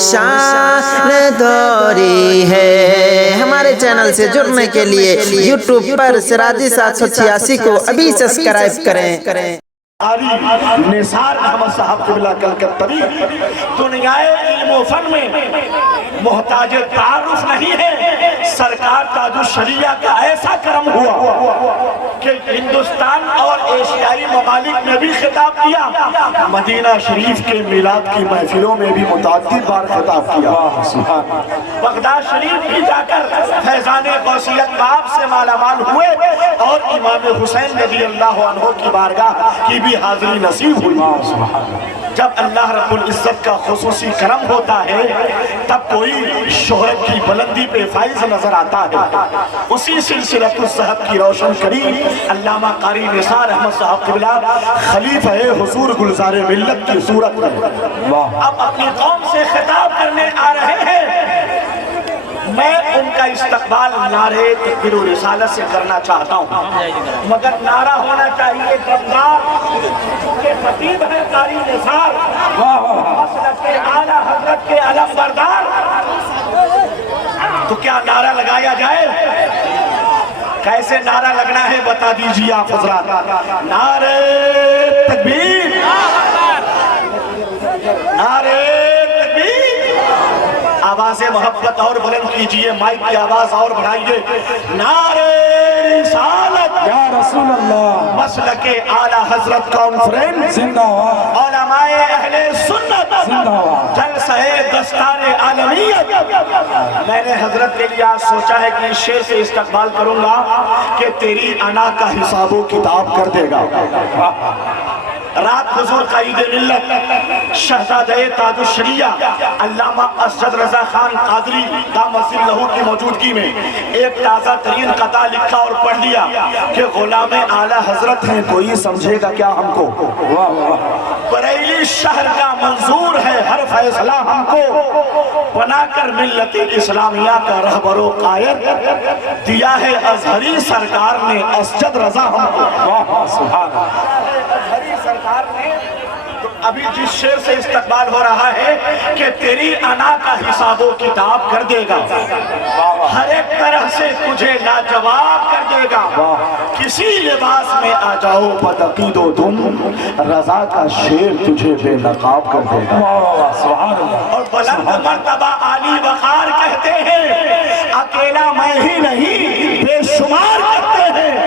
شان دوری ہے۔ ہمارے چینل سے جڑنے کے لیے یوٹیوب پر سراجی 786 کو ابھی سبسکرائب کریں۔ نثار احمد صاحب قبلہ کلکتری دنیا علم و فن میں محتاج تعارف نہیں ہے۔ سرکار تاج الشریعہ کا ایسا کرم ہوا کہ ہندوستان اور ایشیائی ممالک میں بھی خطاب کیا، مدینہ شریف کے میلاد کی محفلوں میں بھی متعدد بار خطاب کیا، بغداد شریف بھی جا کر فیضان غوثیت باب سے مالا مال ہوئے اور امام حسین رضی اللہ عنہ کی بارگاہ کی بھی حاضری نصیب ہوئی۔ جب اللہ رب العزت کا خصوصی کرم ہوتا ہے تب کوئی شہرت کی بلندی پہ فائز نظر آتا ہے۔ اسی سلسلۃ الذہب کی روشن کری علامہ قاری نثار احمد صاحب قبلہ خلیفہ حضور گلزار ملت کی صورت میں اب اپنی قوم سے خطاب کرنے آ رہے ہیں۔ میں ان کا استقبال نعرہ تکبیر و رسالت سے کرنا چاہتا ہوں، مگر نعرہ ہونا چاہیے دمدار، کہ خطیب ہے قاری نثار، مسلک اعلیٰ حضرت کے علم بردار، تو کیا نعرہ لگایا جائے؟ کیسے نعرہ لگنا ہے بتا دیجیے آپ حضرات۔ نعرہ تکبیر، نعرہ تکبیر، آواز محبت اور بلند کیجئے، مائک کی آواز اور بڑھائیے۔ نعرہ رسالت یا رسول اللہ، مسلک اعلیٰ حضرت کانفرنس زندہ باد، علماء اہل سنت زندہ باد، جلسہ دستار عالمیت۔ میں نے حضرت کے لیے سوچا ہے کہ اس شعر سے استقبال کروں گا کہ تیری انا کا حساب و کتاب کر دے گا۔ رات حضور قائد ملت شہزادہ تاج الشریعہ علامہ اسجد رضا خان قادری دامت اللہ کی موجودگی میں ایک تازہ ترین قطعہ لکھا اور پڑھ لیا کہ غلام اعلیٰ حضرت ہیں، کوئی سمجھے گا کیا ہم کو؟ بریلی شہر کا منظور ہے ہر فیصلہ ہم کو، بنا کر ملت اسلامیہ کا رہبر و قائد دیا ہے ازہری سرکار نے اسجد رضا ہم کو۔ سبحان سرکار نے تو ابھی جس شعر سے استقبال ہو رہا ہے کہ تیری انا کا حساب و کتاب کر دے گا، ہر ایک طرح سے تجھے لاجواب کر دے گا، کسی لباس میں آ جاؤ بدعقید و تم، رضا کا شعر تجھے بے نقاب کر دے گا۔ اور بلند مرتبہ عالی وقار کہتے ہیں، اکیلا میں ہی نہیں بے شمار کرتے ہیں،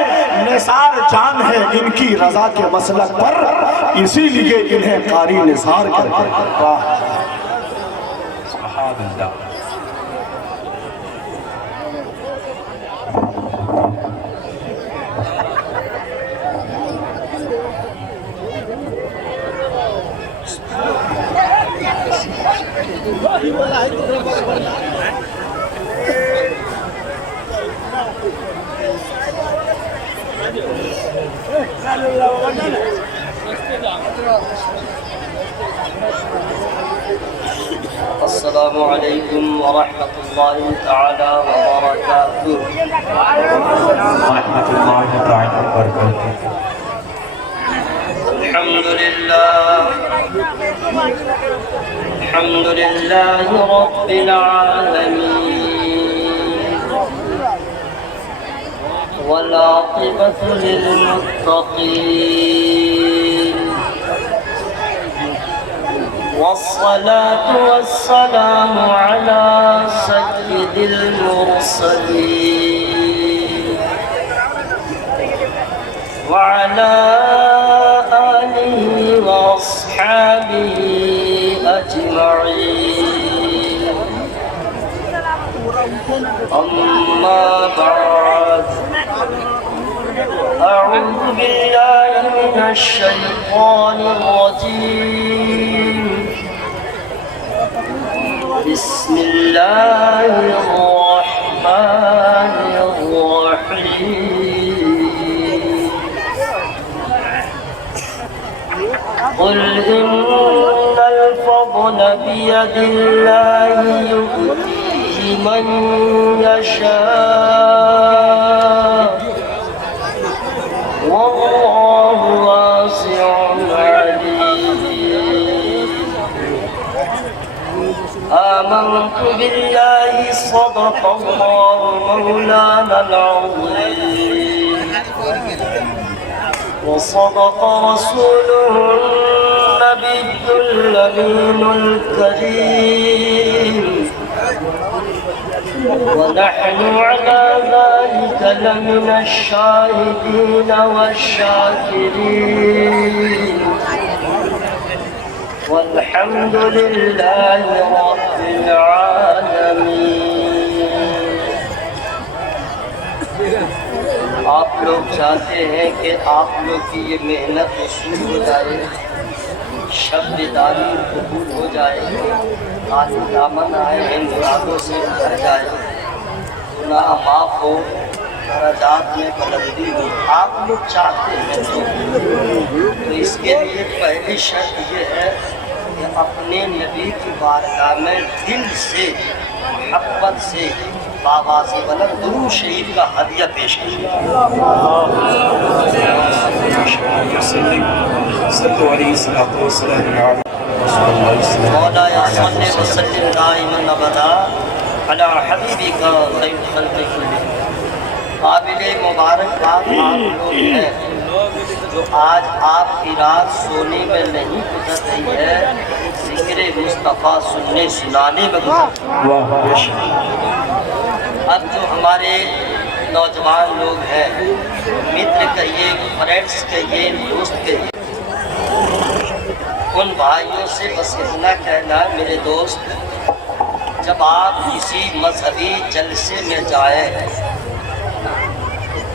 نثار جان ہے ان کی رضا کے مسلک پر، اسی لیے انہیں قاری نثار کرتے ہیں۔ سبحان اللہ۔ السلام علیکم ورحمۃ اللہ تعالی وبرکاتہ۔ ورحمۃ اللہ تعالی وبرکاتہ۔ الحمد للہ رب العالمین، والعاقبۃ للمتقین، والصلاة والسلام على سيد المرسلين وعلى آله وأصحابه أجمعين، أما بعد، أعوذ بالله من الشيطان الرجيم، بسم الله الرحمن الرحيم، قل إن الفضل بيد الله يؤتيه من يشاء، والله واسع عليم۔ آمنت بالله صدق الله مولانا العظيم وصدق رسوله النبي الأمين الكريم ونحن على ذلك لمن الشاهدين والشاكرين والحمد لله رب العالمين. آپ لوگ چاہتے ہیں کہ آپ لوگ کی یہ محنت وصول ہو جائے، شب بیداری قبول ہو جائے، آدھی دامن آئے ان مرادوں سے بھر جائے، گناہ معاف ہو، درجات میں بلندی ہو، آپ لوگ چاہتے ہیں تو اس کے لیے پہلی شرط یہ ہے کہ اپنے نبی کی بارگاہ میں دل سے محبت سے بآواز بلند درود شریف کا ہدیہ پیش کیجیے. مولانا صلی وسلم دائما ابدا علی حبیبک خیر خلق کلہم. قابل مبارکباد آپ لوگ ہیں جو آج آپ کی رات سونے میں نہیں گزر رہی ہے، ذکر مصطفیٰ سننے سنانے میں گزر رہی ہے. اب جو ہمارے نوجوان لوگ ہیں، متر کہیے، فرینڈس کہیے، دوست کہیے، ان بھائیوں سے بس اتنا کہنا میرے دوست، جب آپ کسی مذہبی جلسے میں جائیں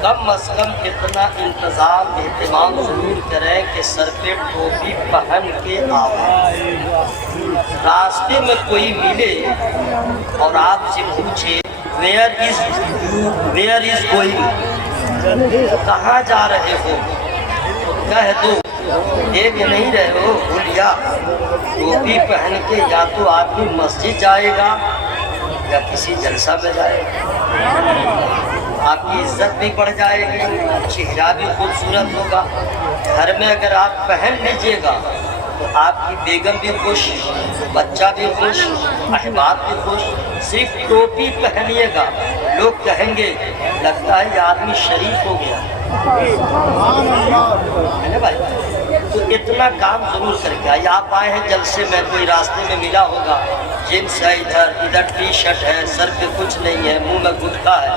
کم از کم اتنا انتظام اہتمام ضرور کریں کہ سر پہ ٹوپی پہن کے آؤ. راستے میں کوئی ملے اور آپ سے پوچھے ویئر از گوئنگ، کہاں جا رہے ہو، تو کہہ دو دیکھ نہیں رہے ہو بھولیا. ٹوپی پہن کے یا تو آدمی مسجد جائے گا یا کسی جلسہ میں جائے گا، آپ کی عزت بھی بڑھ جائے گی، چہرہ بھی خوبصورت ہوگا. گھر میں اگر آپ پہن لیجیے گا تو آپ کی بیگم بھی خوش، بچہ بھی خوش، احباب بھی خوش. صرف ٹوپی پہنیے گا، لوگ کہیں گے لگتا ہے یہ آدمی شریف ہو گیا ہے نا بھائی. تو اتنا کام ضرور کر کے آئیے. آپ آئے ہیں جلسے میں، کوئی راستے میں ملا ہوگا، جینس ہے ادھر ٹی شرٹ ہے، سر پہ کچھ نہیں ہے، منہ میں گٹکا ہے،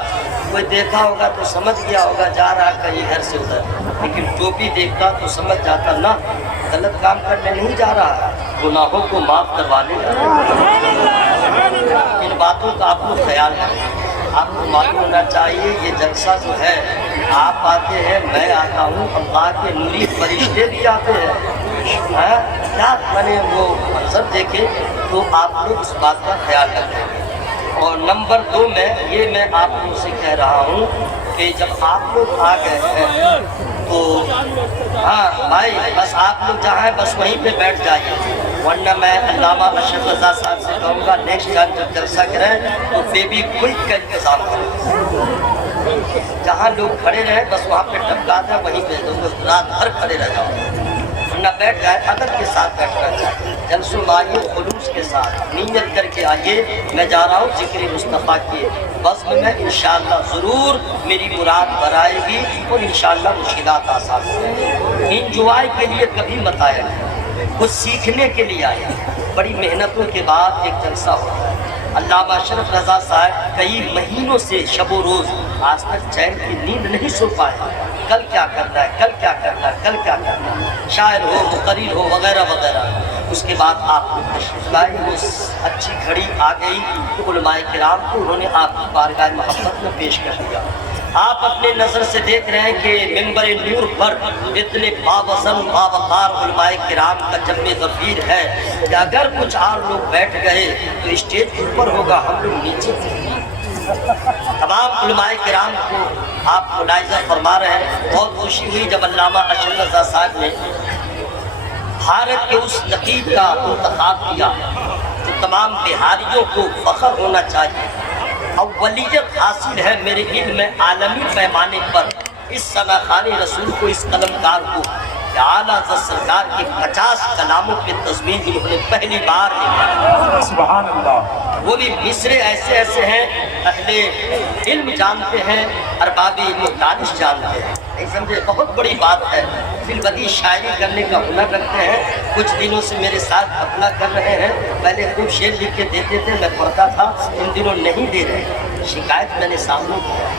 کوئی دیکھا ہوگا تو سمجھ گیا ہوگا جا رہا کہیں گھر سے ادھر. لیکن ٹوپی دیکھتا تو سمجھ جاتا نہ غلط کام کرنے نہیں جا رہا، گناہوں کو معاف کروانے جا رہا. ان باتوں کا آپ کو خیال رکھیں. آپ کو معلوم ہونا چاہیے یہ جلسہ جو ہے، آپ آتے ہیں، میں آتا ہوں، اللہ کے نوری فرشتے بھی آتے ہیں. کیا میں نے وہ منظر دیکھے تو آپ لوگ اس بات کا خیال رکھیں. اور نمبر 2 میں آپ لوگوں سے کہہ رہا ہوں کہ جب آپ لوگ آ گئے ہیں تو ہاں بھائی بس آپ لوگ جہاں ہیں بس وہیں پہ بیٹھ جائیے، ورنہ میں علامہ اشرف رضا صاحب سے کہوں گا نیکسٹ ٹائم جب جلسہ کریں تو بیبی کوئک کا انتظام کریں. جہاں لوگ کھڑے رہیں بس وہاں پہ ٹپکا دیں، وہیں پہ رات بھر کھڑے رہ جاؤ، ورنہ بیٹھ جائے. ادب کے ساتھ بیٹھنا چاہیے، جلسوں میں آئیے خلوص کے ساتھ، نیت کر کے آئیے میں جا رہا ہوں ذکر مصطفیٰ کی بزم میں، انشاءاللہ ضرور میری مراد برائے گی اور انشاءاللہ مشکلات آسان ہوں. انجوائے کے لیے کبھی مت آئے، کچھ سیکھنے کے لیے آئے. بڑی محنتوں کے بعد ایک جلسہ ہوتا ہے. علامہ اشرف رضا صاحب کئی مہینوں سے شب و روز آج تک چین کی نیند نہیں سو پائے. کل کیا کرنا ہے، کل کیا کرنا ہے، کل کیا کرنا ہے، شاعر ہو، مقرر ہو، وغیرہ وغیرہ. اس کے بعد آپ کو تشریف لائے، وہ اچھی گھڑی آ گئی تو علماء کرام کو انہوں نے آپ کی بارگاہ محبت میں پیش کر دیا. آپ اپنے نظر سے دیکھ رہے ہیں کہ منبر نور پر اتنے باوزن باوقار علماء کرام کا جمع غفیر ہے کہ اگر کچھ اور لوگ بیٹھ گئے تو اسٹیج اوپر ہوگا، ہم لوگ نیچے تھے. تمام علماء کرام کو آپ ملاحظہ فرما رہے ہیں. بہت خوشی ہوئی جب علامہ اشرف رضا صاحب نے بھارت کے اس نقیب کا انتخاب کیا تو تمام بہاریوں کو فخر ہونا چاہیے. اولیت حاصل ہے میرے علم میں عالمی پیمانے پر اس ثنا خان رسول کو، اس قلمکار کو کہ اعلیٰ حضرت سرکار کے 50 کلاموں پہ تضمین انہوں نے پہلی بار لکھا. سبحان اللہ. وہ بھی مصرے ایسے ایسے ہیں اہل علم جانتے ہیں، ارباب علم و دانش جانتے ہیں. نہیں سمجھے؟ بہت بڑی بات ہے. فی البدیع شاعری کرنے کا ہنر رکھتے ہیں. کچھ دنوں سے میرے ساتھ اپنا کر رہے ہیں. پہلے خوب شعر لکھ کے دیتے تھے، میں پڑھتا تھا. ان دنوں نہیں دے رہے. شکایت میں نے سامنے کیا.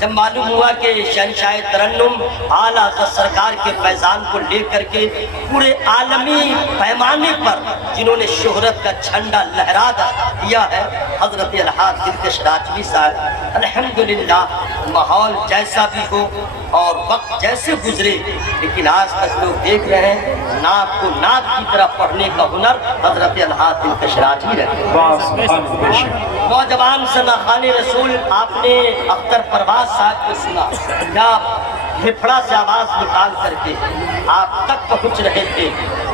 جب معلوم ہوا کہ شہنشاہ ترنم اعلیٰ حضرت سرکار کے فیضان کو لے کر کے پورے عالمی پیمانے پر جنہوں نے شہرت کا جھنڈا لہرا دیا ہے، حضرت الحاج دلکش راجوی صاحب، الحمدللہ ماحول جیسا بھی ہو اور وقت جیسے گزرے، لیکن آج تک لوگ دیکھ رہے ہیں نعت کو نعت کی طرح پڑھنے کا ہنر حضرت الحاج دلکش راجوی رکھتے. نوجوان ثناخوان رسول، آپ نے اختر پرواز صاحب کو سنا کیا پھپھڑا سے آواز نکال کر کے آپ تک پہنچ رہے تھے.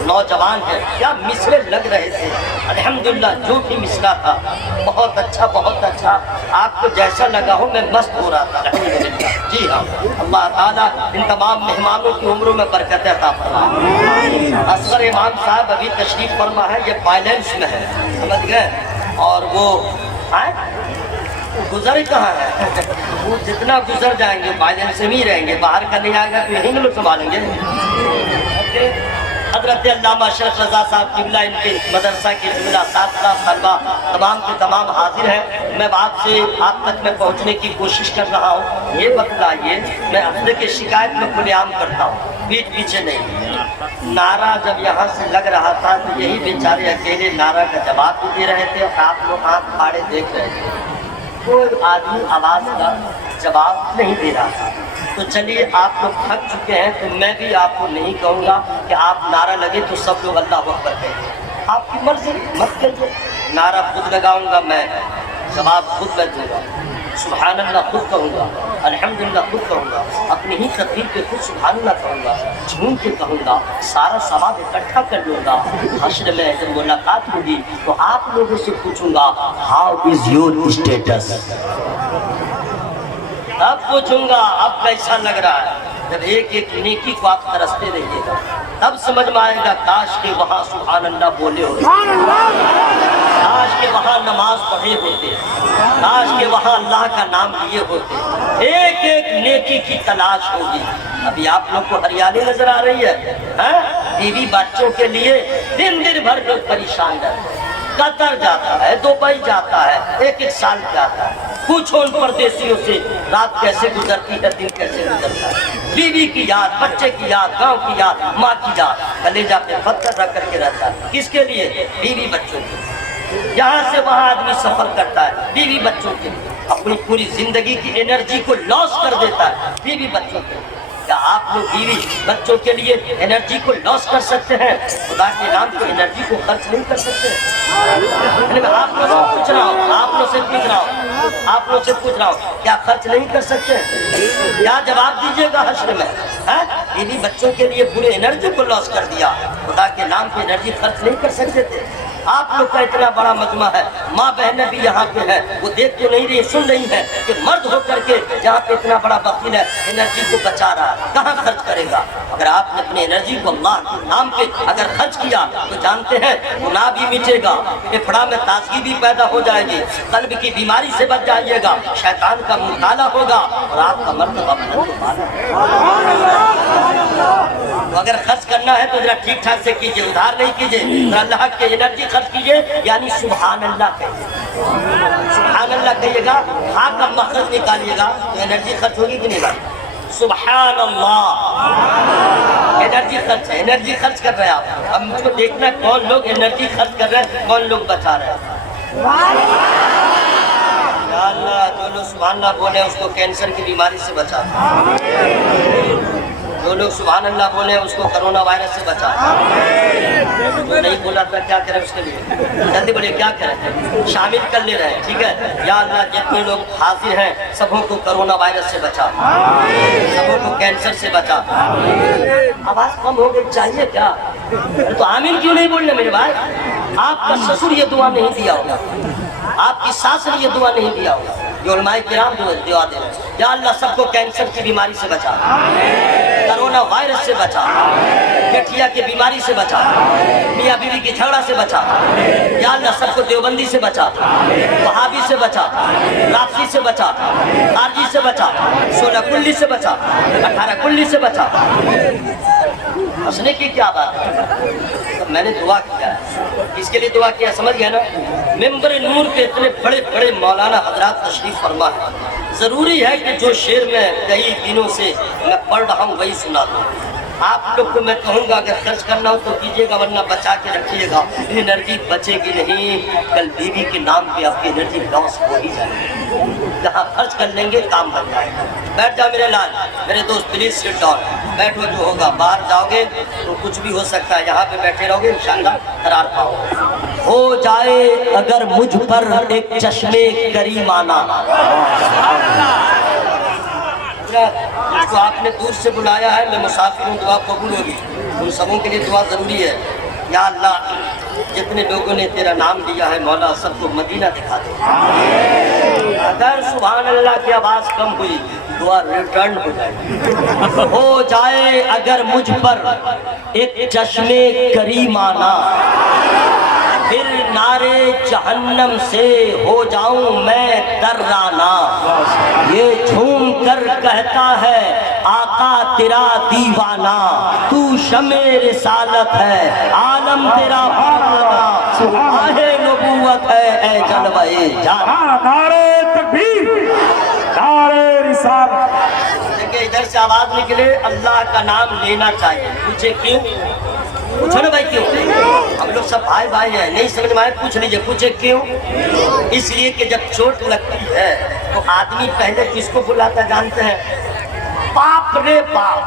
نوجوان ہیں، کیا مصرے لگ رہے تھے. الحمدللہ جو بھی مصرا تھا بہت اچھا بہت اچھا. آپ کو جیسا لگا ہو میں مست ہو رہا تھا. الحمدللہ. جی ہاں، اللہ تعالیٰ ان تمام مہمانوں کی عمروں میں برکت عطا فرمائے. اصغر امام صاحب ابھی تشریف فرما ہے، یہ فائنینس میں ہے، سمجھ گئے. اور وہ گزر کہاں ہے؟ وہ جتنا گزر جائیں گے فائنینس میں ہی رہیں گے، باہر کا نہیں آئے گا تو یہیں لوگ سنبھالیں گے. حضرت علامہ اشرف رضا صاحب قبلہ ان کے مدرسہ کے جملہ اساتذہ طلبہ تمام کے تمام حاضر ہیں. میں بات سے آپ تک میں پہنچنے کی کوشش کر رہا ہوں. یہ بتلائیے، میں اپنے کی شکایت میں کھلے عام کرتا ہوں، پیٹ پیچھے نہیں. نعرہ جب یہاں سے لگ رہا تھا تو یہی بیچارے اکیلے نعرہ کا جواب بھی دے رہے تھے اور آپ لوگ آنکھ پھاڑے دیکھ رہے تھے. کوئی آدمی آواز کا جواب نہیں دے رہا تھا. تو چلیے آپ لوگ تھک چکے ہیں تو میں بھی آپ کو نہیں کہوں گا کہ آپ نعرہ لگے تو سب لوگ اللہ اکبر کہیں. آپ کی مرضی، مت کریے. نعرہ خود لگاؤں گا میں، جواب خود میں دوں گا. سبحان اللہ خود کہوں گا، الحمدللہ خود کہوں گا، اپنی ہی تقریر پہ خود سبحان اللہ کہوں گا، جھوم کے کہوں گا، سارا ثواب اکٹھا کر لوں گا. حشر میں جب ملاقات ہوگی تو آپ لوگوں سے پوچھوں گا ہاؤ از یور اسٹیٹس. اب پوچھوں گا اب کیسا لگ رہا ہے. جب ایک ایک نیکی کو آپ ترستے رہیے گا تب سمجھ میں آئے گا کاش کے وہاں سبحان اللہ بولے ہوتے، کاش کے وہاں نماز پڑھے ہوتے، کاش کے وہاں اللہ کا نام لیے ہوتے. ایک ایک نیکی کی تلاش ہوگی. ابھی آپ لوگ کو ہریالی نظر آ رہی ہے، بیوی بچوں کے لیے دن بھر لوگ پریشان رہتے ہیں. قطر جاتا ہے، دبئی جاتا ہے، ایک سال جاتا ہے. پوچھو ان پردیسیوں سے رات کیسے گزرتی ہے، دن کیسے گزرتا ہے. بیوی کی یاد، بچے کی یاد، گاؤں کی یاد، ماں کی یاد، کلیجہ پہ پتھر رکھ کر کے رہتا ہے. کس کے لیے؟ بیوی بچوں کے لیے. یہاں سے وہاں آدمی سفر کرتا ہے بیوی بچوں کے لیے. اپنی پوری زندگی کی انرجی کو لاس کر دیتا ہے بیوی بچوں کے لیے. کیا آپ لوگ بیوی بچوں کے لیے انرجی کو لاس کر سکتے ہیں؟ خدا کے نام کو انرجی کو خرچ نہیں کر سکتے؟ میں آپ لوگ سے پوچھ رہا ہوں، آپ لوگ سے پوچھ رہا ہوں کیا خرچ نہیں کر سکتے؟ کیا جواب دیجیے گا حشر میں؟ بیوی بچوں کے لیے پورے انرجی کو لاس کر دیا، خدا کے نام پہ انرجی خرچ نہیں کر سکتے تھے؟ آپ لوگ کا اتنا بڑا مجمع ہے، ماں بہنیں بھی یہاں پہ ہیں، وہ دیکھ تو نہیں رہی، سن رہی ہیں کہ مرد ہو کر کے جہاں پہ اتنا بڑا بخیل ہے انرجی کو بچا رہا ہے، کہاں خرچ کرے گا؟ اگر آپ نے اپنی انرجی کو اللہ کے نام پہ اگر خرچ کیا تو جانتے ہیں گناہ بھی مٹے گا، پھپھڑا میں تازگی بھی پیدا ہو جائے گی، قلب کی بیماری سے بچ جائیے گا، شیطان کا مطالعہ ہوگا اور آپ کا مرتبہ بلند ہوگا. اگر خرچ کرنا ہے تو ذرا ٹھیک ٹھاک سے کیجیے، ادھار نہیں کیجیے. ذرا اللہ کے انرجی خرچ کیجیے، یعنی سبحان اللہ کہیے. سبحان اللہ کہیے گا، ہاں کا مخرج نکالیے گا تو انرجی خرچ ہوگی کہ نہیں بھائی؟ سبحان اللہ انرجی خرچ ہے، انرجی خرچ کر رہے ہیں آپ. اب مجھ کو دیکھنا ہے کون لوگ انرجی خرچ کر رہے ہیں، کون لوگ بچا رہے ہیں. یا اللہ جو لوگ سبحان اللہ بولے اس کو کینسر کی بیماری سے بچا، جو لوگ سبحان اللہ بولے اس کو کرونا وائرس سے بچا. نہیں بولا تھا کیا کریں اس کے لیے؟ جلدی بولے کیا کریں؟ شامل کر لے رہے ہیں. ٹھیک ہے یا اللہ جتنے لوگ حاضر ہیں سبوں کو کرونا وائرس سے بچا، سبوں کو کینسر سے بچا. آواز کم ہو گئی چاہیے کیا؟ تو آمین کیوں نہیں بولنے میرے بھائی؟ آپ کا سسر یہ دعا نہیں دیا ہوگا، آپ کی ساس نے یہ دعا نہیں دیا ہوگا، یہ علماء کرام دعا دے رہے ہیں. या अल्लाह सबको कैंसर की बीमारी से बचा, कोरोना वायरस से बचा, गठिया की बीमारी से बचा, मियाँ बीवी की झगड़ा से बचा, या अल्लाह सबको देवबंदी से बचा, वहाबी से बचा, राफसी से बचा, आरजी से बचा, 16 कुल्ली से बचा, 18 कुल्ली से बचा। हंसने की क्या बात है? तो मैंने दुआ किया, किसके लिए दुआ किया समझ गया ना? मेंबर नूर के इतने बड़े बड़े मौलाना हजरात तशरीफ फरमा है, जरूरी है कि जो शेर में कई दिनों से मैं पढ़ रहा हूँ वही सुना दूँ। आप लोग को मैं कहूँगा अगर खर्च करना हो तो कीजिएगा, वरना बचा के रखिएगा, एनर्जी बचेगी नहीं। कल बीवी के नाम पे आपकी एनर्जी लॉस हो ही जाएगी। जहाँ खर्च कर लेंगे काम बन जाएगा। बैठ जाओ मेरे लाल, मेरे दोस्त, प्लीज सिट डाउन, बैठो। जो होगा बाहर जाओगे तो कुछ भी हो सकता है, यहाँ पे बैठे रहोगे इंशाल्लाह करार पाओ। हो जाए अगर मुझ पर एक चश्मे करीमाना, जिसको आपने दूर से बुलाया है, मैं मुसाफिर हूँ, दुआ कबूल होगी। उन सबों के लिए दुआ ज़रूरी है। या अल्लाह जितने लोगों ने तेरा नाम लिया है मौला, सबको मदीना दिखा दे। अगर सुभान अल्लाह की आवाज़ कम हुई दुआ रिटर्न हो जाए। हो जाए अगर मुझ पर एक चश्मे करीमाना, फिर नारे जहन्नम से हो जाऊं मैं दर्राना। ये झूम कर कहता है आका तेरा दीवाना, तू शमे रिसालत है आलम तेरा पारना, आहे नबूवत है ऐ जलवाए जान। नारे तकबीर, नारे रिसालत। देखिए इधर से आवाज निकले अल्लाह का नाम लेना चाहिए। पूछे क्यों? पूछो ना भाई क्यों? हम लोग सब भाई भाई हैं, नहीं समझ में आए पूछ लीजिए। पूछे क्यों? इसलिए कि जब चोट लगती है तो आदमी पहले किसको बुलाता जानते हैं? बाप रे बाप।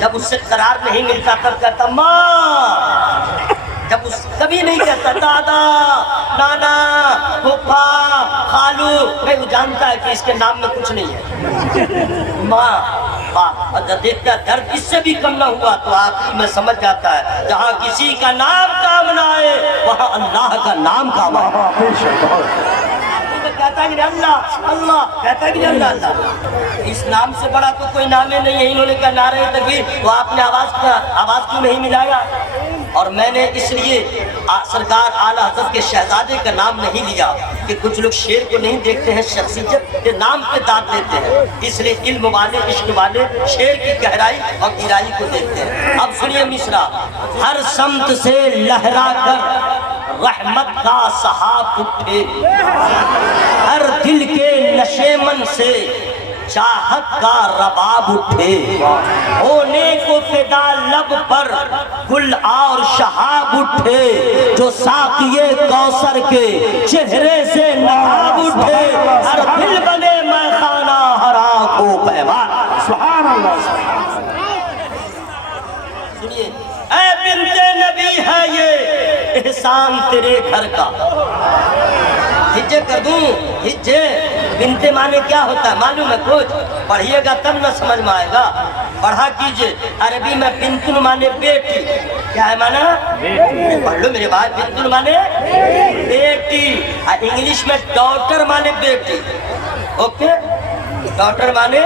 जब उससे करार नहीं मिलता तब कहता माँ, जब उस कभी नहीं कहता दादा, नाना, फूफा, खालू, नहीं, वो जानता है कि इसके नाम में कुछ नहीं है। माँ बाप। और जब देखता दर्द इससे भी कम ना हुआ तो आखिर में समझ जाता है जहाँ किसी का नाम काम ना आए वहाँ अल्लाह का नाम काम आए। कहता है कि अल्लाह अल्लाह, कहता है कि अल्लाह अल्लाह। इस नाम से बड़ा तो कोई नाम ही नहीं है। इन्होंने कहा नारे तकबीर, तो आपने आवाज क्यों नहीं मिलाया? और मैंने इसलिए सरकार आला हज़रत के शहजादे का नाम नहीं लिया कि कुछ लोग शेर को नहीं देखते हैं, शख्सियत के नाम पे दाद देते हैं। इसलिए इल्म वाले, इश्क वाले शेर की गहराई और गिराई को देखते हैं। अब सुनिए मिसरा। हर समत से लहरा कर रहमत का सहाब उठे, हर दिल के नशेमन से चाहत का रबाब उठे, होने को फिदा लब पर गुल और शहाब उठे, जो साकिये कौसर के चेहरे से नकाब उठे, हर दिल बने मैखाना हर आंखों पैमान। सुभान अल्लाह। सुनिए, ऐ बिन्ते नबी है ये एहसान तेरे घर का। हिज्जे कर दूं? हिज्जे बिनते माने क्या होता है मालूम है? कुछ पढ़िएगा तब न समझ में आएगा। पढ़ा कीजिए। अरबी में बिन्तुन माने बेटी। क्या है माना? पढ़ लो मेरे भाई। बिन्तुन माने बेटी, और इंग्लिश में डॉटर माने बेटी। ओके, डॉटर माने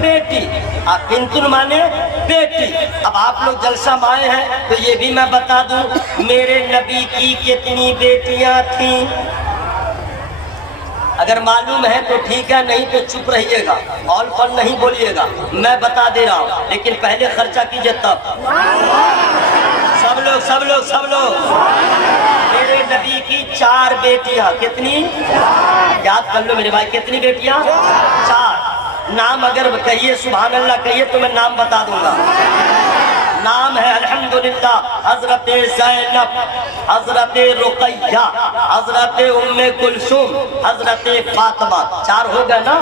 बेटी और बिन्तुन माने बेटी। अब आप लोग जलसा में आए हैं तो ये भी मैं बता दूं, मेरे नबी की कितनी बेटियां थीं? अगर मालूम है तो ठीक है, नहीं तो चुप रहिएगा, ऑल फन नहीं बोलिएगा। मैं बता दे रहा हूँ, लेकिन पहले खर्चा कीजिए तब। सब लोग सब लोग सब लोग। मेरे नबी की 4 बेटियां। कितनी? याद कर लो मेरे भाई, कितनी बेटियां? 4। नाम अगर कहिए सुभान अल्लाह कहिए तो मैं नाम बता दूंगा। नाम है अल्हम्दुलिल्लाह हजरत ज़ैनब, हजरत रुक़ैया, हजरत उम्मे कुलसूम, हजरत फातिमा। 4 हो गए ना?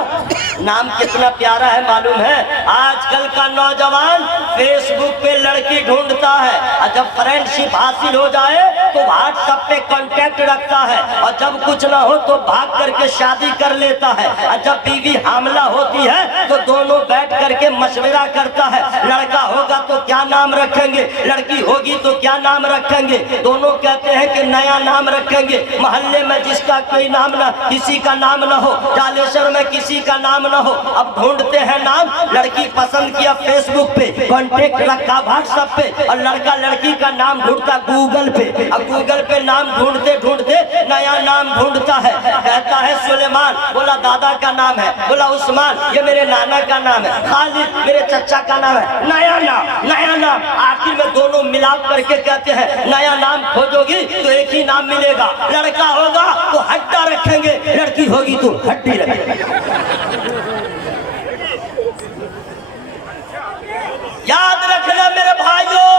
नाम कितना प्यारा है मालूम है? आजकल का नौजवान फेसबुक पे लड़की ढूंढता है और जब फ्रेंडशिप हासिल हो जाए तो व्हाट्सएप पे कांटेक्ट रखता है, और जब कुछ ना हो तो भाग करके शादी कर लेता है, और जब बीवी हामला होती है तो दोनों बैठ करके मशवरा करता है, लड़का होगा तो क्या नाम रखेंगे, लड़की होगी तो क्या नाम रखेंगे। दोनों कहते हैं कि नया नाम रखेंगे, मोहल्ले में जिसका कोई नाम ना, किसी का नाम ना हो, जालेश्वर में किसी का नाम न हो। अब ढूंढते हैं नाम, लड़की पसंद किया फेसबुक पे, कॉन्टेक्ट रखा व्हाट्सएप पे, और लड़का लड़की का नाम ढूंढता गूगल पे। अब गूगल पे नाम ढूंढते ढूंढते नया नाम ढूंढता है, कहता है सुलेमान, बोला दादा का नाम है, बोला उस्मान ये मेरे नाना का नाम है, खालिद मेरे चचा का नाम है, नया नाम। आखिर में दोनों मिलाप करके कहते हैं नया नाम खोजोगी तो एक ही नाम मिलेगा, लड़का होगा तो हड्डा रखेंगे, लड़की होगी तो हड्डी रखेंगे। याद रखना मेरे भाइयों,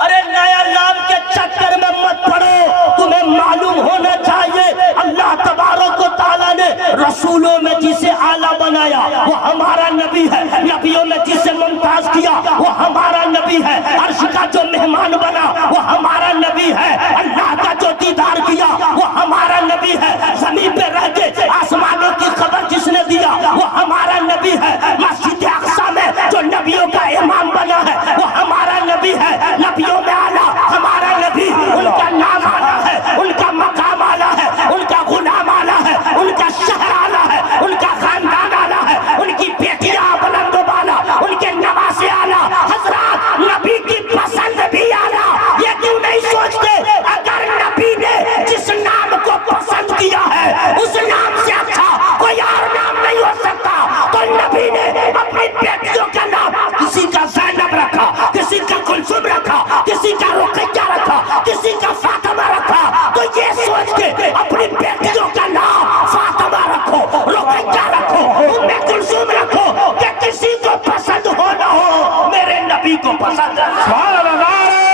अरे नया नाम के चक्कर में मत पड़ो। तुम्हें मालूम होना चाहिए अल्लाह तबारक व तआला ने रसूलों में जिसे आला बनाया वो हमारा नबी है, नबियों में जिसे मुमताज किया वो हमारा नबी है, अर्श का जो मेहमान बना वो हमारा नबी है, अल्लाह का जो दीदार किया वो हमारा नबी है, जमीन पे रह के आसमानों की खबर जिसने दिया वो हमारा नबी है, मस्जिद अक्सा में जो नबियों का इमाम बना है वो हमारा नबी है, नबियों में आला हमारा नबी, उनका नाम आला है, उनका मकाम आला है, उनका गुलाम आला है, उनका शहर आला है, उनका खानदान आला है, उनकी बेटियां बुलंद बाला, उनके नवासे आला, हजरत नबी की पसंद भी आला। ये क्यों नहीं सोचते अगर नबी ने जिस नाम को पसंद किया है उस नाम से अच्छा कोई और नाम नहीं हो सकता, तो नबी ने अपनी बेटियों का नाम किसी का ज़ैनब रखा, किसी का कुलसुम रखा, किसी का रुकैया रखा, किसी का फातिमा रखा, तो ये सोच के अपनी बेटियों का नाम फातिमा रखो, रुकैया रखो, उम्मे कुलसुम रखो, कि किसी को पसंद हो न हो मेरे नबी को पसंद है। सुभान अल्लाह, नारे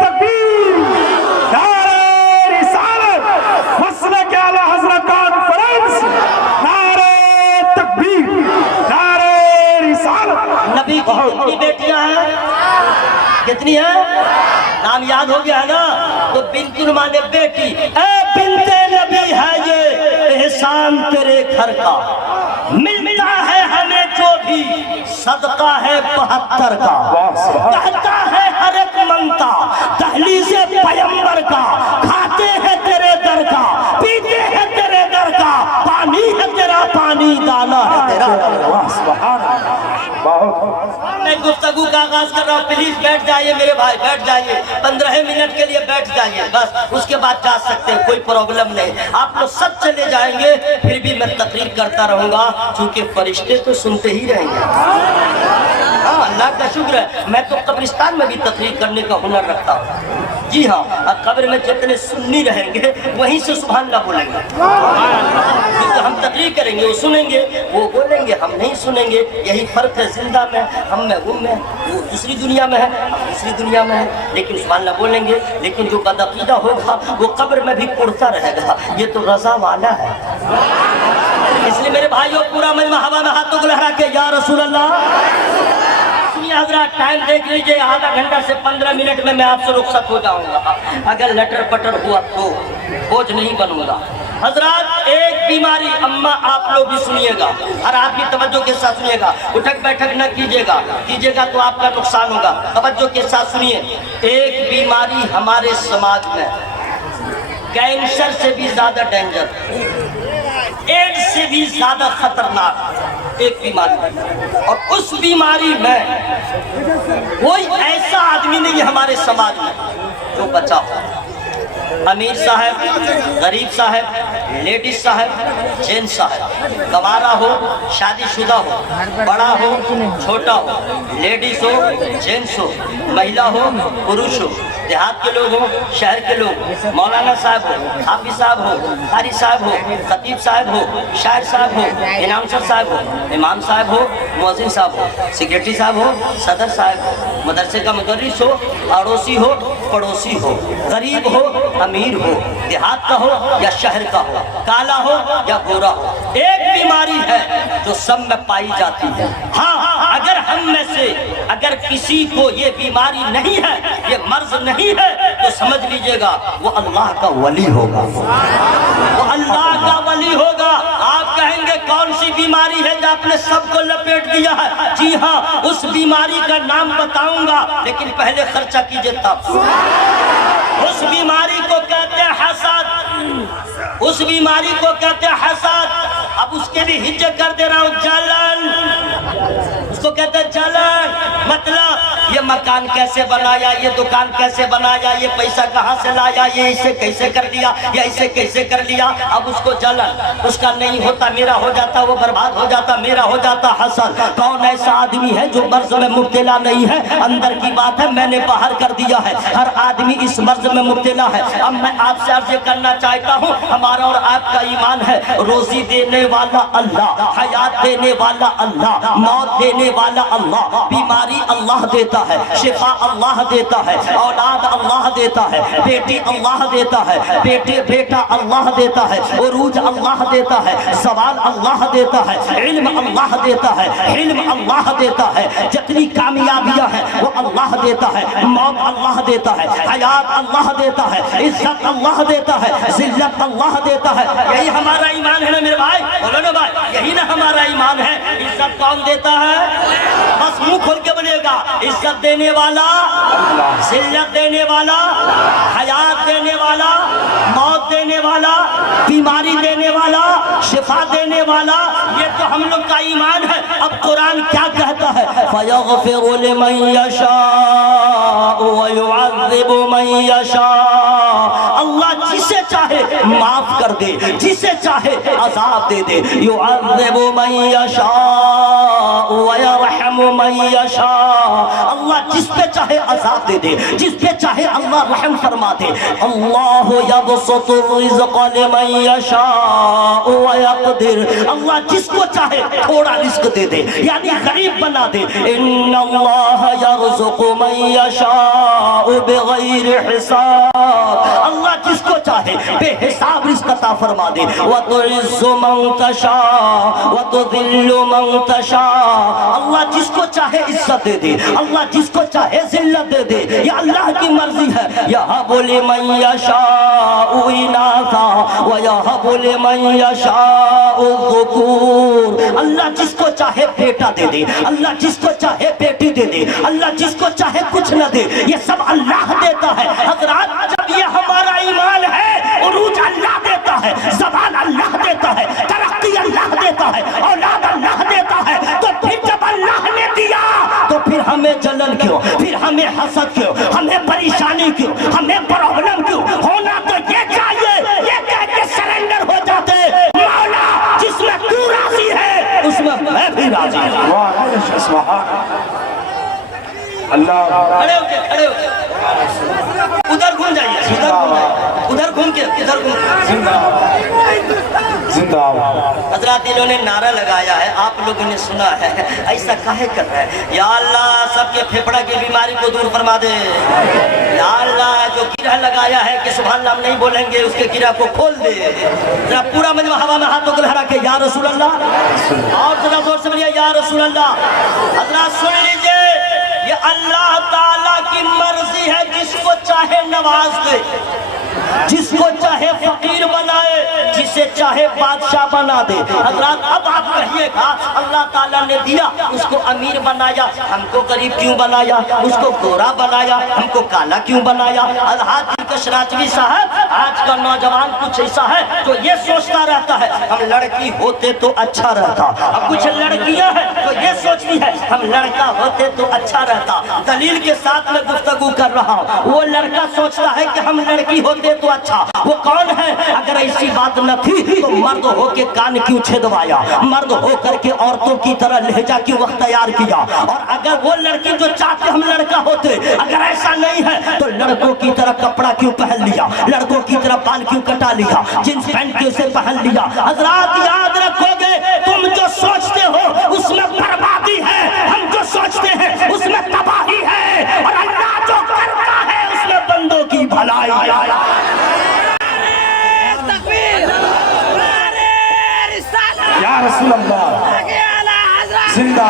तकबीर, नारे रिसालत, मसलक आला हज़रत कॉन्फ्रेंस, नारे तकबीर, नारे रिसालत। नबी की कितनी बेटियां हैं? कितनी है? नाम याद हो गया है ना? तो बिन्तुल माने बेटी, ए बिन्ते नबी है ये एहसान तेरे घर का, मिलता है हमें जो भी सदका है 72 का, कहता है हर एक मंगता दहलीज़े पैगंबर का, खाते हैं तेरे दर का, पीते हैं तेरे दर का, पानी है तेरा पानी, दाना है तेरा। मैं गुफ्तगू का आगाज कर रहा हूँ, प्लीज बैठ जाइए मेरे भाई, बैठ जाइए, 15 मिनट के लिए बैठ जाइए बस, उसके बाद जा सकते हैं, कोई प्रॉब्लम नहीं। आप लोग सब चले जाएंगे फिर भी मैं तकरीर करता रहूंगा, क्योंकि फरिश्ते तो सुनते ही रहेंगे। हाँ, अल्लाह का शुक्र है, मैं तो कब्रिस्तान में भी तकरीर करने का हुनर रखता हूँ। जी हाँ, और कब्र में जितने सुन्नी रहेंगे वहीं से सुभान अल्लाह बोलेंगे, क्योंकि हम तकरीर करेंगे, वो सुनेंगे, वो बोलेंगे, हम नहीं सुनेंगे। यही फर्क है जिंदा में, हम में वो में, वो दूसरी दुनिया में है, हम दूसरी दुनिया में है, लेकिन सुभान अल्लाह बोलेंगे। लेकिन जो बदअकीदा होगा वो कब्र में भी कुड़ता रहेगा, ये तो रज़ा वाला है। इसलिए मेरे भाइयों, पूरा मजमा हवा में हाथों को लहरा के या रसूल अल्लाह। हजरात टाइम देख लीजिए, आधा घंटा से 15 मिनट में मैं आपसे रुखसत हो जाऊंगा, अगर लटर पटर हुआ तो बोझ नहीं बनूंगा। हजरात, एक बीमारी, अम्मा आप लोग भी सुनिएगा और आप भी तवज्जो के साथ सुनिएगा, उठक बैठक न कीजिएगा तो आपका नुकसान होगा। तवज्जो के साथ सुनिए, एक बीमारी हमारे समाज में कैंसर से भी ज्यादा डेंजर, एड्स से भी ज्यादा खतरनाक एक बीमारी, और उस बीमारी में कोई ऐसा आदमी नहीं है हमारे समाज में जो बचा हो। अमीर साहब, गरीब साहब, लेडीज साहब, जेंट्स साहब, गवारा हो, शादीशुदा हो, बड़ा हो, छोटा हो, लेडीज हो, जेंट्स हो, महिला हो, पुरुष हो, देहात के लोग हो, शहर के लोग, मौलाना साहब हो, हाफिज साहब हो, कारी साहब हो, खतीब साहब हो, शायर साहब हो, इनाउंसर साहब हो, इमाम साहब हो, मुअज्जिन साहब हो, सेक्रेटरी साहब हो, सदर साहब हो, मदरसे का मुदर्रिस हो, अड़ोसी हो, पड़ोसी हो, गरीब हो, अमीर हो, देहात का हो या शहर का हो, काला हो या गोरा हो, एक बीमारी है जो सब में पाई जाती है। हाँ, अगर हम में से अगर किसी को ये बीमारी नहीं है, ये मर्ज नहीं है, तो समझ लीजिएगा वो अल्लाह का वली होगा, वो अल्लाह का वली होगा। आप कहेंगे कौन सी बीमारी है जो आपने सबको लपेट दिया है? जी हाँ, उस बीमारी का नाम बताऊंगा, लेकिन पहले खर्चा कीजिए तब। उस बीमारी को कहते हैं हसद, उस बीमारी को कहते हैं हसद। اب اس کے بھی ہجے کر دے رہا ہوں، جلن، اس کو کہتے ہیں جلن، مطلب یہ مکان کیسے بنایا، یہ دکان کیسے بنایا، یہ پیسہ کہاں سے لایا، یہ اسے کیسے کر لیا، یا اسے کیسے کر لیا. اب اس کو جلن، اس کا نہیں ہوتا میرا ہو جاتا، وہ برباد ہو جاتا میرا ہو جاتا. حسد، کون ایسا آدمی ہے جو مرض میں مبتلا نہیں ہے؟ اندر کی بات ہے، میں نے باہر کر دیا ہے. ہر آدمی اس مرض میں مبتلا ہے. اب میں آپ سے عرض کرنا چاہتا ہوں، ہمارا اور آپ کا ایمان ہے روزی دینے والا اللہ، حیات دینے والا اللہ، موت دینے والا اللہ، بیماری اللہ دیتا ہے، شفا اللہ دیتا ہے، اولاد اللہ دیتا ہے، بیٹی اللہ دیتا ہے، بیٹا اللہ دیتا ہے، عروج اللہ دیتا ہے، زوال اللہ دیتا ہے، علم اللہ دیتا ہے، علم اللہ دیتا ہے، جتنی کامیابیاں ہیں وہ اللہ دیتا ہے، موت اللہ دیتا ہے، حیات اللہ دیتا ہے، عزت اللہ دیتا ہے، ذلت اللہ دیتا ہے. یہی ہمارا ایمان ہے نا میرے بھائی، بولو نا بھائی، یہی نا ہمارا ایمان ہے. عزت کون دیتا ہے؟ بس منہ کھول کے بولے گا، عزت دینے والا، ذلت دینے والا، حیات دینے والا، موت دینے والا، بیماری دینے والا، شفا دینے والا. یہ تو ہم لوگ کا ایمان ہے. اب قرآن کیا کہتا ہے؟ فَيَغْفِرُ لِمَن يَشَاءُ وَيُعَذِّبُ مَن يَشَاءُ. اللہ جسے چاہے معاف کر دے، جسے چاہے عذاب دے دے. يُعَذِّبُ مَن يَشَاءُ وَيَرْحَمُ مَن يَشَاءُ. اللہ جس پہ چاہے عذاب دے دے، جس پہ چاہے اللہ رحم فرما دے. اللہ يَبْسُطُ الرِّزْقَ لِمَن يَشَاءُ وَيَقْدِرُ. اللہ جس کو چاہے تھوڑا رزق دے دے، یعنی غریب بنا دے. ان اللہ یرزق من یشاء بغیر حساب. اللہ جس کو چاہے بے حساب رزق عطا فرما دے. وتعز من تشاء وتذل من تشاء. اللہ جس کو چاہے عزت دے دے، اللہ جس کو چاہے ذلت دے دے. یہ اللہ کی مرضی ہے. یہب لمن یشاء اناثا ویہب لمن یشاء الذکور. اللہ جس کو چاہے بیٹا دے دے، اللہ جس کو چاہے بیٹی دے دے، اللہ جس کو چاہے کچھ نہ دے. یہ سب اللہ دیتا ہے. حضرات جب یہ ہمارا ایمان ہے، عروج اللہ دیتا ہے، زوال اللہ دیتا ہے، ترقی اللہ دیتا ہے، اولاد اللہ دیتا ہے، تو پھر جب اللہ نے دیا تو پھر ہمیں جلن کیوں، پھر ہمیں حسد کیوں، ہمیں پریشانی کیوں، ہمیں پرابلم کیوں؟ ہونا تو یہ چاہیے، یہ کہہ کے سرنڈر ہو جاتے، مولا جس میں تو راضی ہے اس میں میں بھی راضی ہوں. اللہ کھڑے ہو کے ادھر گھوم جائیے، ادھر گھوم جائیے، ادھر گھوم کے ادھر گھوم. زندہ حضرات انہوں نے نعرہ لگایا ہے، آپ لوگوں نے سنا ہے. ایسا کاہے کر رہے ہیں؟ یا اللہ سب کے پھیپڑا کی بیماری کو دور فرما دے. یا اللہ جو گرہ لگایا ہے کہ سبحان اللہ ہم نہیں بولیں گے، اس کے گرہ کو کھول دے. ذرا پورا مجمع ہوا میں ہاتھوں کو لہرا کے یا رسول اللہ، اور ذرا زور سے بولیے یا رسول اللہ. حضرات سن لیجئے، یہ اللہ تعالیٰ کی مرضی ہے، جس کو چاہے نواز دے، جس کو چاہے فقیر بنائے، جسے چاہے بادشاہ بنا دے. حضرات اب آپ کہیے گا اللہ تعالیٰ نے دیا، اس کو امیر بنایا، ہم کو غریب کیوں بنایا؟ اس کو گورا بنایا، ہم کو کالا کیوں بنایا؟ الحاج دلکش راجوی صاحب، آج کا نوجوان کچھ ایسا ہے جو یہ سوچتا رہتا ہے ہم لڑکی ہوتے تو اچھا رہتا. اب کچھ لڑکیاں ہیں تو یہ سوچتی ہے ہم لڑکا ہوتے تو اچھا رہتا. دلیل کے ساتھ میں گفتگو کر رہا ہوں. وہ لڑکا سوچتا ہے کہ ہم لڑکی ہوتے تو اچھا. وہ کون ہے؟ اگر ایسی بات نہ تھی تو مرد ہو کے کان کیوں چھدوایا؟ مرد ہو کر کے عورتوں کی طرح لہجہ کیوں اختیار کیا؟ اور اگر وہ لڑکی جو چاہتے ہم لڑکا ہوتے، اگر ایسا نہیں ہے تو لڑکوں کی طرح کپڑا کیوں پہن لیا؟ لڑکوں کی طرح بال کیوں کٹا لیا؟ جنس پینٹ کیوں سے پہن لیا؟ حضرات یاد رکھو گے، تم جو سوچتے ہو اس میں بربادی ہے، ہم جو سوچتے ہیں اس میں تباہی ہے، اور اللہ جو کرتا ہے اس میں بندوں کی بھلائی ہے. یا رسول اللہ زندہ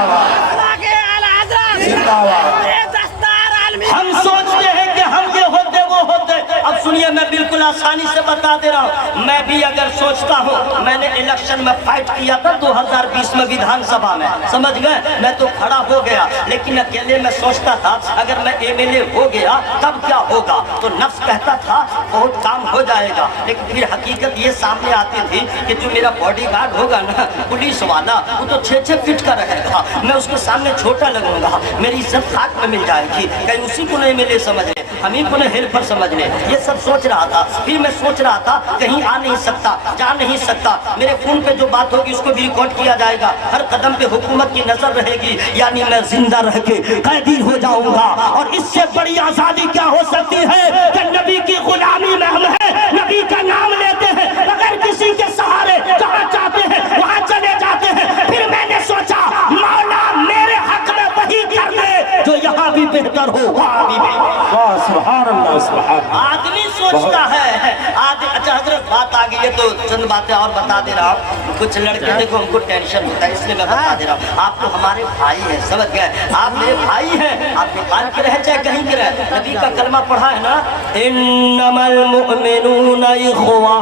ہم سوچتے ہیں کہ ہم یہ ہوتے وہ ہوتے. اب سنیے میں بالکل बिल्कुल आसानी से बता दे रहा हूँ। मैं भी अगर सोचता हूँ, मैंने इलेक्शन में फाइट किया था 2020 में विधानसभा में, समझ गए, मैं तो खड़ा हो गया, लेकिन अकेले में सोचता था अगर मैं एमएलए हो गया तब क्या होगा, तो नफ्स कहता था बहुत काम हो जाएगा, लेकिन फिर हकीकत ये सामने आती थी कि जो मेरा बॉडीगार्ड होगा ना, पुलिस वाला, वो तो 6-6 फीट का रहेगा, मैं उसके सामने छोटा लगूंगा, मेरी इज्जत खाक में मिल जाएगी, कहीं उसी को नहीं मिले समझ ले, हम ही को हेल्पर समझ ले। ये सब सोच रहा था। फिर मैं सोच रहा था कहीं आ नहीं सकता, जा नहीं सकता, मेरे फोन पे जो बात होगी उसको भी रिकॉर्ड किया जाएगा, हर कदम पे हुकूमत की नजर रहेगी, यानी मैं जिंदा रह के कैदी हो जाऊंगा। और इससे बड़ी आजादी क्या हो सकती है कि नबी की गुलामी में हम हैं, नबी का नाम लेते हैं, अगर किसी के सहारे जहाँ चाहते हैं वहाँ चले जाते हैं। फिर मैंने सोचा मौला मेरे हक में वही कर दे जो यहाँ भी बेहतर हो, वहाँ भी बेहतर। सुभान अल्लाह, सुभान अल्लाह। आदमी सोचता है अच्छा हजरत बात आ गई है तो चंद बातें और बता दे रहा हूँ। कुछ लड़के देखो हमको टेंशन होता है, इसलिए मैं बता दे रहा हूँ। आप तो हमारे भाई हैं, समझ गए, आप मेरे भाई हैं, आप नेपाल के रहे चाहे कहीं के रहे, नबी का कलमा पढ़ा है ना, इन्नमल मुअमिनूना इख्वा,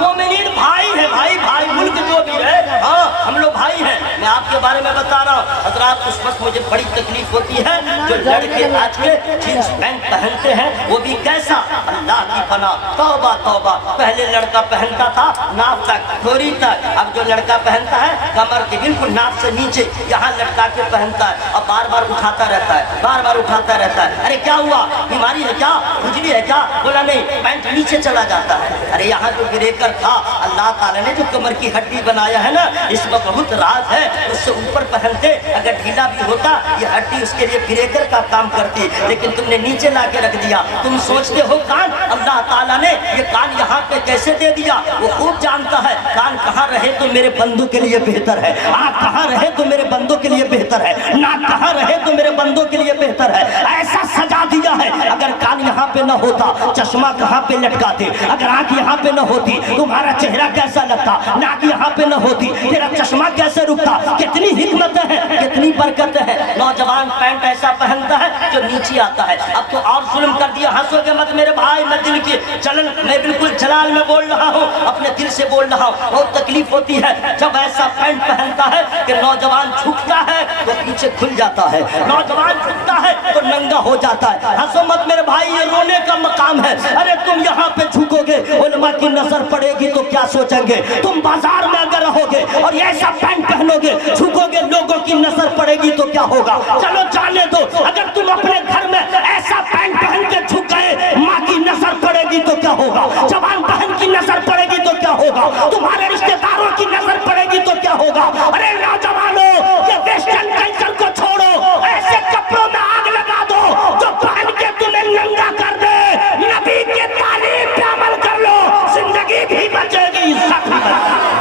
मोमिनीन भाई है, भाई भाई मुल्क जो भी है, हाँ हम लोग भाई हैं। मैं आपके बारे में बता रहा हूँ हजरात, उस वक्त मुझे बड़ी तकलीफ होती है जो लड़के आज के जींस पैंट पहनते हैं, वो भी कैसा, अल्लाह की पनाह, तौबा तौबा, पहले लड़का पहनता था नाक तक, थोड़ी तक, अब जो लड़का पहनता है कमर के बिल्कुल नाक से नीचे यहाँ लटका के पहनता है, अब बार बार उठाता रहता है, बार बार उठाता रहता है। अरे क्या हुआ, बीमारी है क्या, खुजली है क्या, बोला नहीं, पैंट नीचे चला जाता है। अरे यहाँ जो ब्रेकर था, अल्लाह ताला ने जो कमर की हड्डी बनाया है ना, इसमें बहुत राज है, उससे ऊपर पहनते, अगर ढीला भी होता ये हड्डी उसके लिए ब्रेकर का काम करती, लेकिन तुमने नीचे ला के रख दिया। तुम सोचते हो कान, अल्लाह ताला ने ये कान यहाँ पे कैसे दे दिया, वो खूब जानता है कान कहाँ रहे तो मेरे बंदों के लिए बेहतर है, आँख कहाँ रहे तो मेरे बंदों के लिए बेहतर है, नाक कहाँ रहे तो मेरे बंदों के लिए बेहतर है, ऐसा सजा दिया है। अगर कान यहाँ पे न होता, चश्मा कहाँ पे लटकाते, अगर आँख यहाँ पे न होती तुम्हारा चेहरा कैसा लगता, नाक यहाँ पे न होती तेरा चश्मा कैसे रुकता। कितनी हिकमतें हैं, कितनी बरकतें हैं। नौजवान पैंट ऐसा पहनता है जो नीचे आता है। अब तो और जुल्म कर दिया, हंसोगे मत मेरे भाई, मैं दिल की जलन, मैं बिल्कुल जलाल में बोल रहा हूँ, अपने दिल से बोल रहा हूँ। बहुत तकलीफ होती है जब ऐसा पैंट पहनता है कि नौजवान झुकता है तो पीछे खुल जाता है, नौजवान झुकता है तो नंगा हो जाता है। हंसो मत मेरे भाई, ये रोने का मकाम है। अरे तुम यहाँ पे झुकोगे, उलमा की नजर पड़ेगी तो क्या सोचेंगे, तुम बाजार में अगर रहोगे और ऐसा पैंट पहनोगे, झुकोगे, लोगों की नजर पड़ेगी तो क्या होगा। चलो जाने दो, अगर तुम अपने घर में ऐसा पैंट पहन के झुक गए, माँ की नजर पड़ेगी तो क्या होगा, जवान बहन की नजर पड़ेगी तो क्या होगा, तुम्हारे रिश्तेदारों की नजर पड़ेगी तो क्या होगा। अरे नौजवानों, ये वेस्टर्न कल्चर को छोड़ो, ऐसे कपड़ों में आग लगा दो जो पहन के तुम्हें नंगा कर दे। नबी के तालीम पे अमल कर लो, जिंदगी भी बचेगी, सब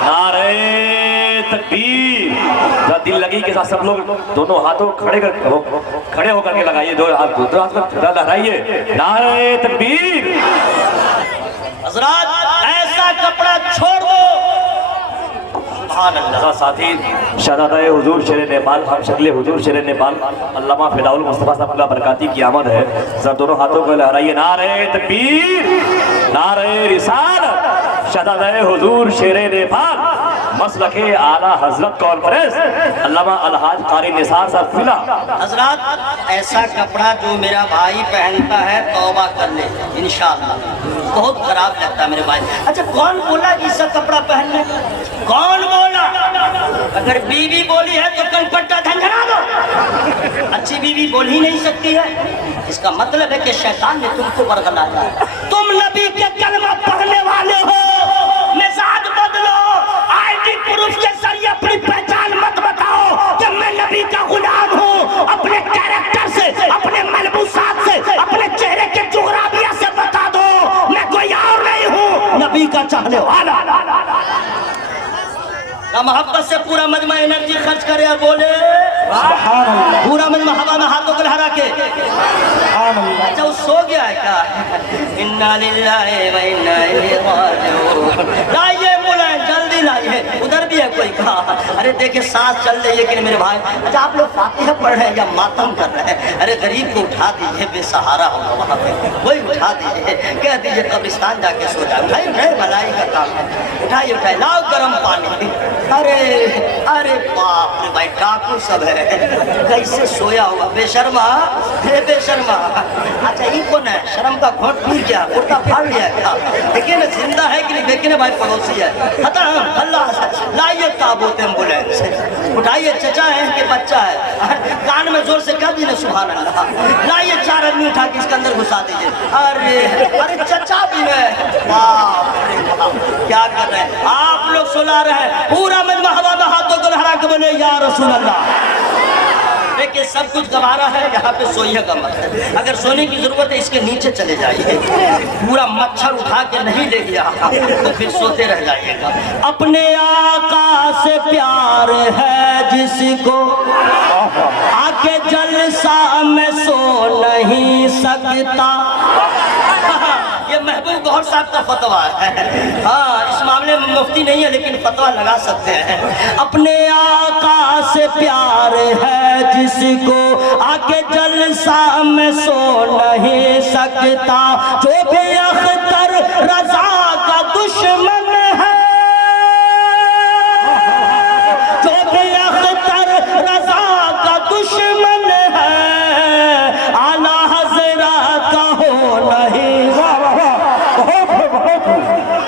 नारे तकबीर। दिल लगी के साथ सब लोग दोनों हाथों खड़े होकर के लगाइए, दो हाथ लहराइए, नारे तकबीर। हजरात ऐसा कपड़ा छोड़ दो, सुभान अल्लाह। साथी शहजादा हुजूर शेर नेपाल, हम शक्ल हुजूर शेर नेपाल अल्लामा फिदाउल मुस्तफा साहब बरकाती की आमद है। सर दोनों हाथों को लहराइए, नारे तकबीर, नारे रिसालत। शहजादा हुजूर शेर नेपाल, मसलके आला हजरत कॉन्फ्रेंस, अल्लामा अलहाज कारी निसार साहब फिला। हजरात ऐसा कपड़ा जो मेरा भाई पहनता है तौबा कर ले इंशाअल्लाह, बहुत खराब लगता है मेरे भाई। अच्छा कौन बोला ऐसा कपड़ा पहनने, कौन बोला? अगर बीवी बोली है तो कनपट्टा झंझना दो, अच्छी बीवी बोल ही नहीं सकती है, इसका मतलब है कि शैतान ने तुमको बरगलाया है। तुम नबी के कलमा पढ़ने वाले हो, मिजाज बदलो, आईडी प्रूफ के जरिए अपनी पहचान मत बताओ कि मैं नबी का गुलाम हूँ। अपने कैरेक्टर से, अपने मलबूसात से, अपने चेहरे के जुगराबिया से बता दो मैं कोई और नहीं हूँ, नबी का चाहने वाला। ना मोहब्बत से पूरा मजमा एनर्जी खर्च करे और बोले पूरा मजमा हवा में हाथों को लहरा के। अच्छा वो सो गया है क्या? इन्ना लिल्लाहि व इन्ना इलैहि राजिऊन। लाइए मुलायम, जल्दी लाइए, उधर भी है कोई कहा। अरे देखे सांस चल रही है कि मेरे भाई। अच्छा आप लोग फातिहा पढ़ रहे हैं या मातम कर रहे हैं? अरे गरीब को उठा दीजिए, बेसहारा होगा वहाँ पे, वही उठा दीजिए, कह दीजिए कब्रिस्तान जाके सो जाए। भाई उठाए, भलाई का काम है, उठाइए उठाए, लाओ गर्म पानी। अरे अरे बाप रे भाई, डाकू सब है, कैसे सोया हुआ बेशर्मा, बेशर्मा। अच्छा ये कौन है? शर्म का घोट टूट गया, कुर्ता फाड़ लिया क्या? देखिए ना जिंदा है कि नहीं, देखिए ना भाई पड़ोसी है। खत्म, अल्लाह लाइए ताबूत एम्बुलेंस, उठाइए, चचा है कि बच्चा है, कान में जोर से कह दीजिए सुभान अल्लाह। लाइए 4 आदमी उठा के इसके अंदर घुसा दीजिए। अरे अरे चचा भी है, बाप रे बाप, क्या कर रहे हैं आप लोग? सुला रहे हैं पूरा मजमा हवा में हाथों को लहरा के बोले या रसूल अल्लाह। देखिए सब कुछ गवारा है, यहाँ पे सोइए का मत है। अगर सोने की जरूरत है इसके नीचे चले जाइए, पूरा मच्छर उठा के नहीं ले गया तो फिर सोते रह जाइएगा। अपने आका से प्यार है जिसको, आके जलसा में सो नहीं सकता। ये महबूब गौहर साहब का फतवा है। हाँ इस मामले में मुफ्ती नहीं है लेकिन फतवा लगा सकते हैं। अपने आका से प्यार है जिसको, आके जलसा में सो नहीं सकता। जो भी अख्तर रजा का दुश्मन है, जो भी अख्तर रजा का दुश्मन है, आला हज़रत का हो नहीं।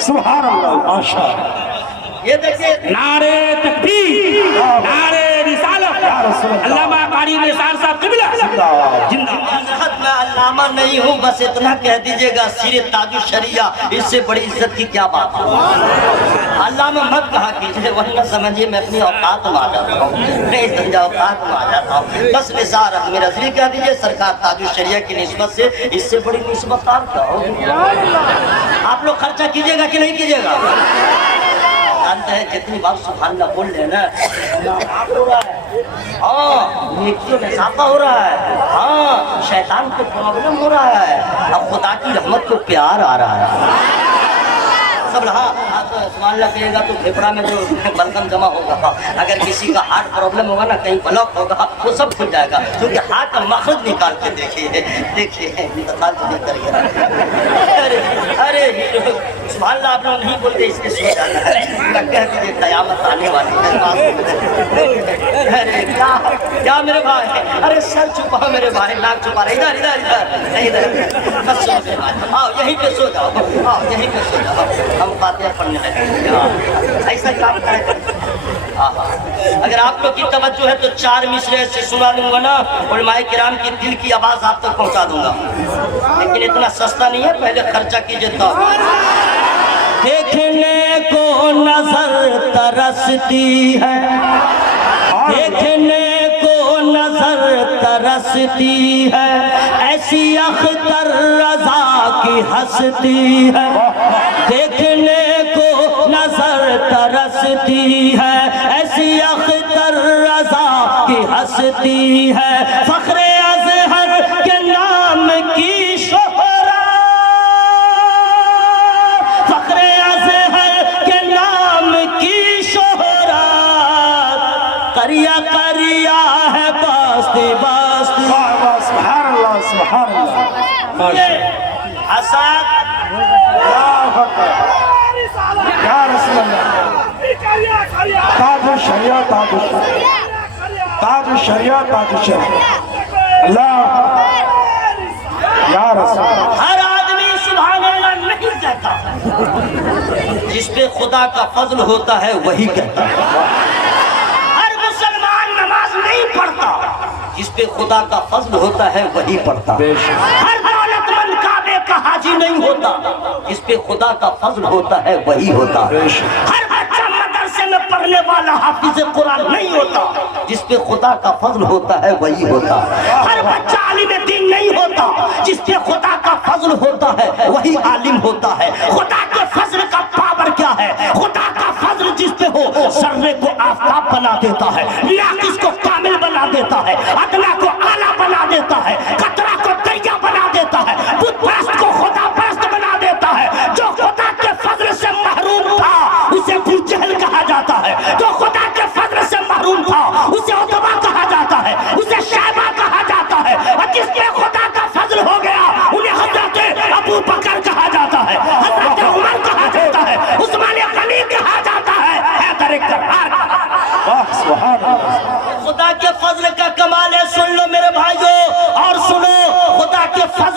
सुभान अल्लाह, माशाअल्लाह। ये देखिए नारे तकबीर, नारे रिसालत, अल्लामा कारी निसार साहब क़िबला जिंदाबाद। मैं अल्लामा नहीं हूँ, बस इतना कह दीजिएगा, सिरे ताजुश शरिया, इससे बड़ी इज्जत की क्या बात है। अल्लामा मत कहा कीजिए, वरना समझिए मैं अपनी औकात में आ जाता हूँ, मैं इस दर्जा औकात में आ जाता हूँ। बस निसार अहमद रज़वी कह दीजिए, सरकार ताजुश शरिया की निस्बत से इससे बड़ी निस्बत क्या होगी। आप लोग खर्चा कीजिएगा कि नहीं कीजिएगा? जानते हैं जितनी बार सुभान अल्लाह बोल लेना हो रहा है, हाँ नेकियों में इजाफा हो रहा है, हाँ शैतान को प्रॉब्लम हो रहा है, अब खुदा की रहमत को प्यार आ रहा है। सब रहा आप सुभान अल्लाह कहिएगा तो फेफड़ा में जो बलगम जमा होगा, अगर किसी का हार्ट प्रॉब्लम होगा ना, कहीं ब्लॉक होगा, वो सब खुल जाएगा, क्योंकि हार्ट का मखरज निकाल के देखिए, देखिए इंतकाल तो नहीं करिए। अरे अरे सुभान अल्लाह आप लोग नहीं बोलते, इसके सो जाना है, कह दीजिए क़यामत आने वाली है। अरे क्या मेरे भाई, अरे सर छुपा मेरे भाई, नाक छुपा रहे, इधर इधर इधर इधर, बस सो मेरे भाई, आओ यहीं पे सो जाओ, आओ यहीं पे सो जाओ, हम फातिहा पढ़ने लगे। ऐसा काम करें। अगर आप लोग की तवज्जो है तो 4 मिसरे ऐसे सुना दूंगा ना, उलमाए किराम की दिल की आवाज आप तक पहुंचा दूंगा, लेकिन इतना सस्ता नहीं है, पहले खर्चा कीजिए तब। देखने को नजर तरसती है, देखने को नजर तरसती है, ऐसी अख्तर रजा की हंसती है। देखने को नजर तरसती है, ऐसी अख्तर रजा की हंसती है। फख्रे अज़हर के नाम की शोहरत, फख्रे अज़हर के नाम की शोहरत, करिया करिया है बस्ती बस्ती। सुभान अल्लाह, सुभान अल्लाह। हसन या रसूल अल्लाह, ताज शरिया, ताज शरिया, ताज शरिया, ताज शरिया, अल्लाह या रसूल। हर आदमी सुभान अल्लाह नहीं कहता, जिस पे खुदा का फजल होता है वही कहता है। हर मुसलमान नमाज नहीं पढ़ता, जिस पे खुदा का फजल होता है वही पढ़ता। हर दौलतमंद काबे का हाजी नहीं होता, जिस पे खुदा का फजल होता है वही होता। हर बच्चा मदरसे में पढ़ने वाला हाफिज कुरान नहीं होता, जिस पे खुदा का फजल होता है वही होता। हर बच्चा आलिम दीन नहीं होता, जिस पे खुदा का फजल होता है वही आलिम होता है। खुदा के फजल का पावर क्या है? खुदा का फजल जिस पे हो, सर्रे को आफताब बना देता है, नाकिस को कामिल बना देता है, अदना को आला बना देता है, कतरा को दरिया बना देता है, बुत परस्त को खुदा परस्त बना देता है। जो खुदा के फजल से महरूम था उसे अबू जहल कहा जाता है, जो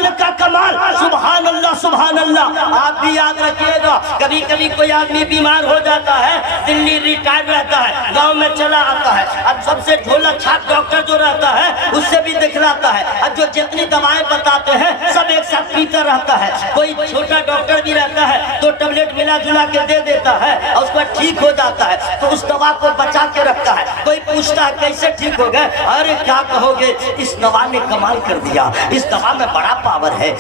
فضل کا کمال، سبحان اللہ سبحان اللہ۔ آپ بھی یاد رکھیے گا، کبھی کبھی کوئی آدمی بیمار ہو جاتا ہے، دلی ریٹائر رہتا ہے، گاؤں میں چلا آتا ہے، اب سب سے جھولا چھاپ ڈاکٹر جو رہتا ہے اس سے بھی دکھلاتا ہے، اب جو جتنی دوائیں بتاتے ہیں سب ایک ساتھ پیتا رہتا ہے۔ کوئی چھوٹا ڈاکٹر بھی رہتا ہے تو ٹیبلٹ ملا جلا کے دے دیتا ہے اور اس کو ٹھیک ہو جاتا ہے، تو اس دوا کو بچا کے رکھتا ہے۔ کوئی پوچھتا ہے کیسے ٹھیک ہو گئے؟ ارے کیا کہو گے، اس دوا نے کمال کر دیا، اس دوا میں بڑا پاور ہے،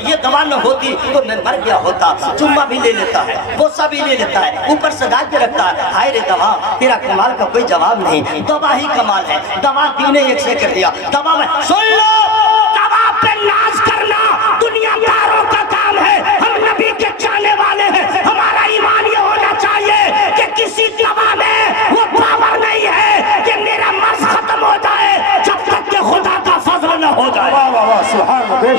یہ دوا نہ ہوتی تو میں مر گیا ہوتا۔ چما بھی لے لیتا ہے، بوسا بھی لے لیتا ہے، اوپر سجا کے رکھتا ہے۔ ہائے رے دوا، تیرا کمال کا کوئی جواب نہیں، دوا ہی کمال ہے، دوا دینے ایک سے کر دیا۔ دوا میں سن لو، دوا پہ ناز کرنا دنیا داروں کا کام ہے، ہم نبی کے چاہنے والے ہیں، ہمارا ایمان یہ ہونا چاہیے کہ کسی دوا میں وہ پاور نہیں ہے کہ میرا مرض ختم ہو جائے جب تک کہ خدا کا فضل نہ ہو جائے۔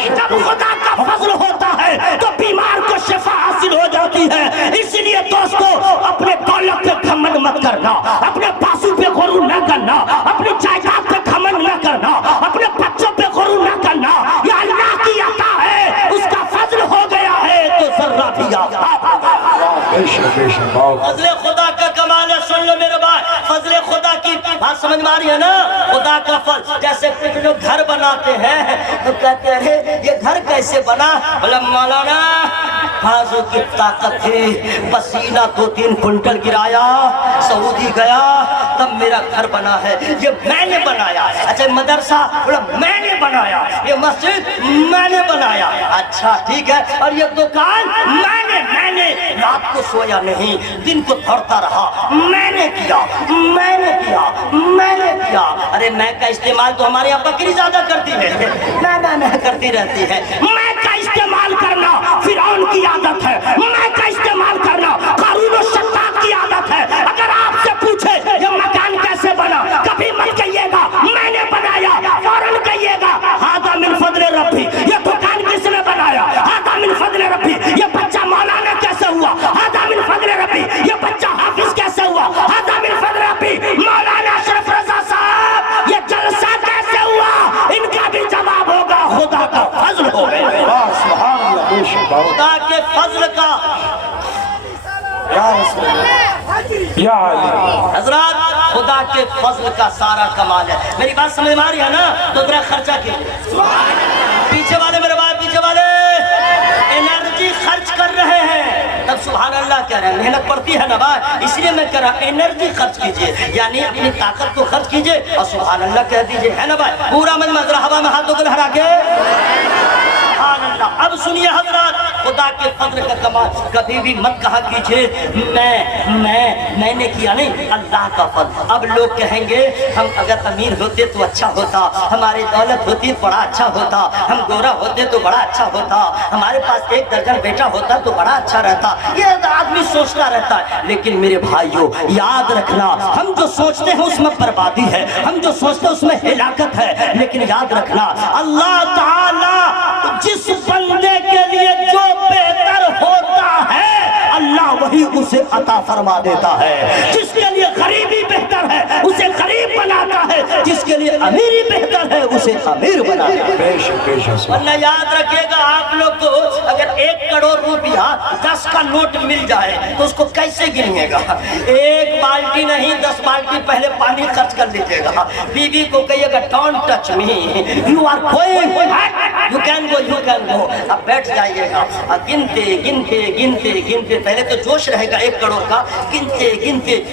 جب خدا کا فضل ہوتا ہے تو بیمار کو شفا حاصل ہو جاتی ہے۔ اس لیے دوستو، اپنے دولت پہ گھمنڈ مت کرنا، اپنے بازو پہ غرور نہ کرنا، اپنی جائیداد پہ گھمنڈ نہ کرنا، اپنے بچوں پہ غرور نہ کرنا۔ یہ اللہ کی عطا ہے، اس کا فضل ہو گیا ہے تو ذرہ بھی آفتاب ہوگا۔ فضل خدا کا کمال ہے، سن لو میرے بھائی، فضل خدا کی بات سمجھ میں آ رہی ہے نا؟ خدا کا فضل، جیسے کچھ لوگ گھر بناتے ہیں تو کہتے ہیں یہ گھر کیسے بنا؟ بولے مولانا بازو کی طاقت تھی، پسینہ 2-3 کنٹل گرایا، سعودی گیا تب میرا گھر بنا ہے، یہ میں نے بنایا۔ اچھا مدرسہ، بولا میں نے بنایا، یہ مسجد میں نے بنایا۔ اچھا ٹھیک ہے، اور یہ دکان میں نے رات کو سویا نہیں، دن کو دھڑتا رہا، میں نے کیا۔ ارے میں کا استعمال تو ہمارے یہاں بکری زیادہ کرتی ہے، میں کرتی رہتی ہے۔ میں کا استعمال کرنا فرعون کی عادت ہے، میں کا استعمال کرنا قارون و شداد کی عادت ہے۔ اگر آپ سے پوچھے یہ مکان کیسے بنا، کبھی مت کہیے گا میں نے بنایا، فوراً کہیے گا ھذا من فضل ربی، یہ دکان کس نے بنایا، ھذا من فضل ربی، یہ بچہ مولانا کیسے ہوا، ھذا من فضل ربی، یہ بچہ حافظ کیسے ہوا، ھذا من فضل ربی، مولانا اشرف رضا صاحب یہ جلسہ کیسے ہوا، ان کا بھی جواب ہوگا خدا کا فضل ہو گیا۔ خدا کے فضل کا حضرات، خدا کے فضل کا سارا کمال ہے۔ میری بات سمجھ میں آ رہی ہے نا؟ تو ذرا خرچہ کیجیے، پیچھے والے میرے بھائی، پیچھے والے انرجی خرچ کر رہے ہیں تب سبحان اللہ کہہ رہے ہیں، محنت پڑتی ہے نا بھائی، اس لیے میں کہہ رہا ہوں انرجی خرچ کیجیے، یعنی اپنی طاقت کو خرچ کیجیے اور سبحان اللہ کہہ دیجیے، ہے نا بھائی؟ پورا مجمع ہوا میں ہاتھوں کو لہرا کے سبحان اللہ۔ اب سنیے حضرات، خدا کے فضل کا کمال، کبھی بھی مت کہا کیجیے میں نے کیا، نہیں، اللہ کا فضل۔ اب لوگ کہیں گے ہم اگر امیر ہوتے تو اچھا ہوتا، ہماری دولت ہوتی بڑا اچھا ہوتا، ہم گورا ہوتے تو بڑا اچھا ہوتا، ہمارے پاس 1 درجن بیٹا ہوتا تو بڑا اچھا رہتا، یہ آدمی سوچتا رہتا ہے۔ لیکن میرے بھائیوں یاد رکھنا، ہم جو سوچتے ہیں اس میں بربادی ہے، ہم جو سوچتے ہیں اس میں ہلاکت ہے، لیکن یاد رکھنا اللہ تعالی جس بندے کے لیے جو بہتر ہوتا ہے اللہ وہی اسے عطا فرما دیتا ہے۔ جس کے لیے غریبی بہتر ہے اسے غریب بناتا ہے، جس کے لیے امیری بہتر ہے اسے امیر بناتا ہے۔ ورنہ یاد رکھیے گا، آپ لوگ کو اگر 1 کروڑ روپیہ 10 کا نوٹ مل جائے تو اس کو کیسے گنیے گا؟ 1 بالٹی نہیں 10 بالٹی پہلے پانی خرچ کر لیجیے گا۔ بیوی کو کہیے گا don't touch me, you are going, you can go, اب بیٹھ جائیے گا، گنتے پہلے تو جوش رہے گا 1 کروڑ کا، گنتے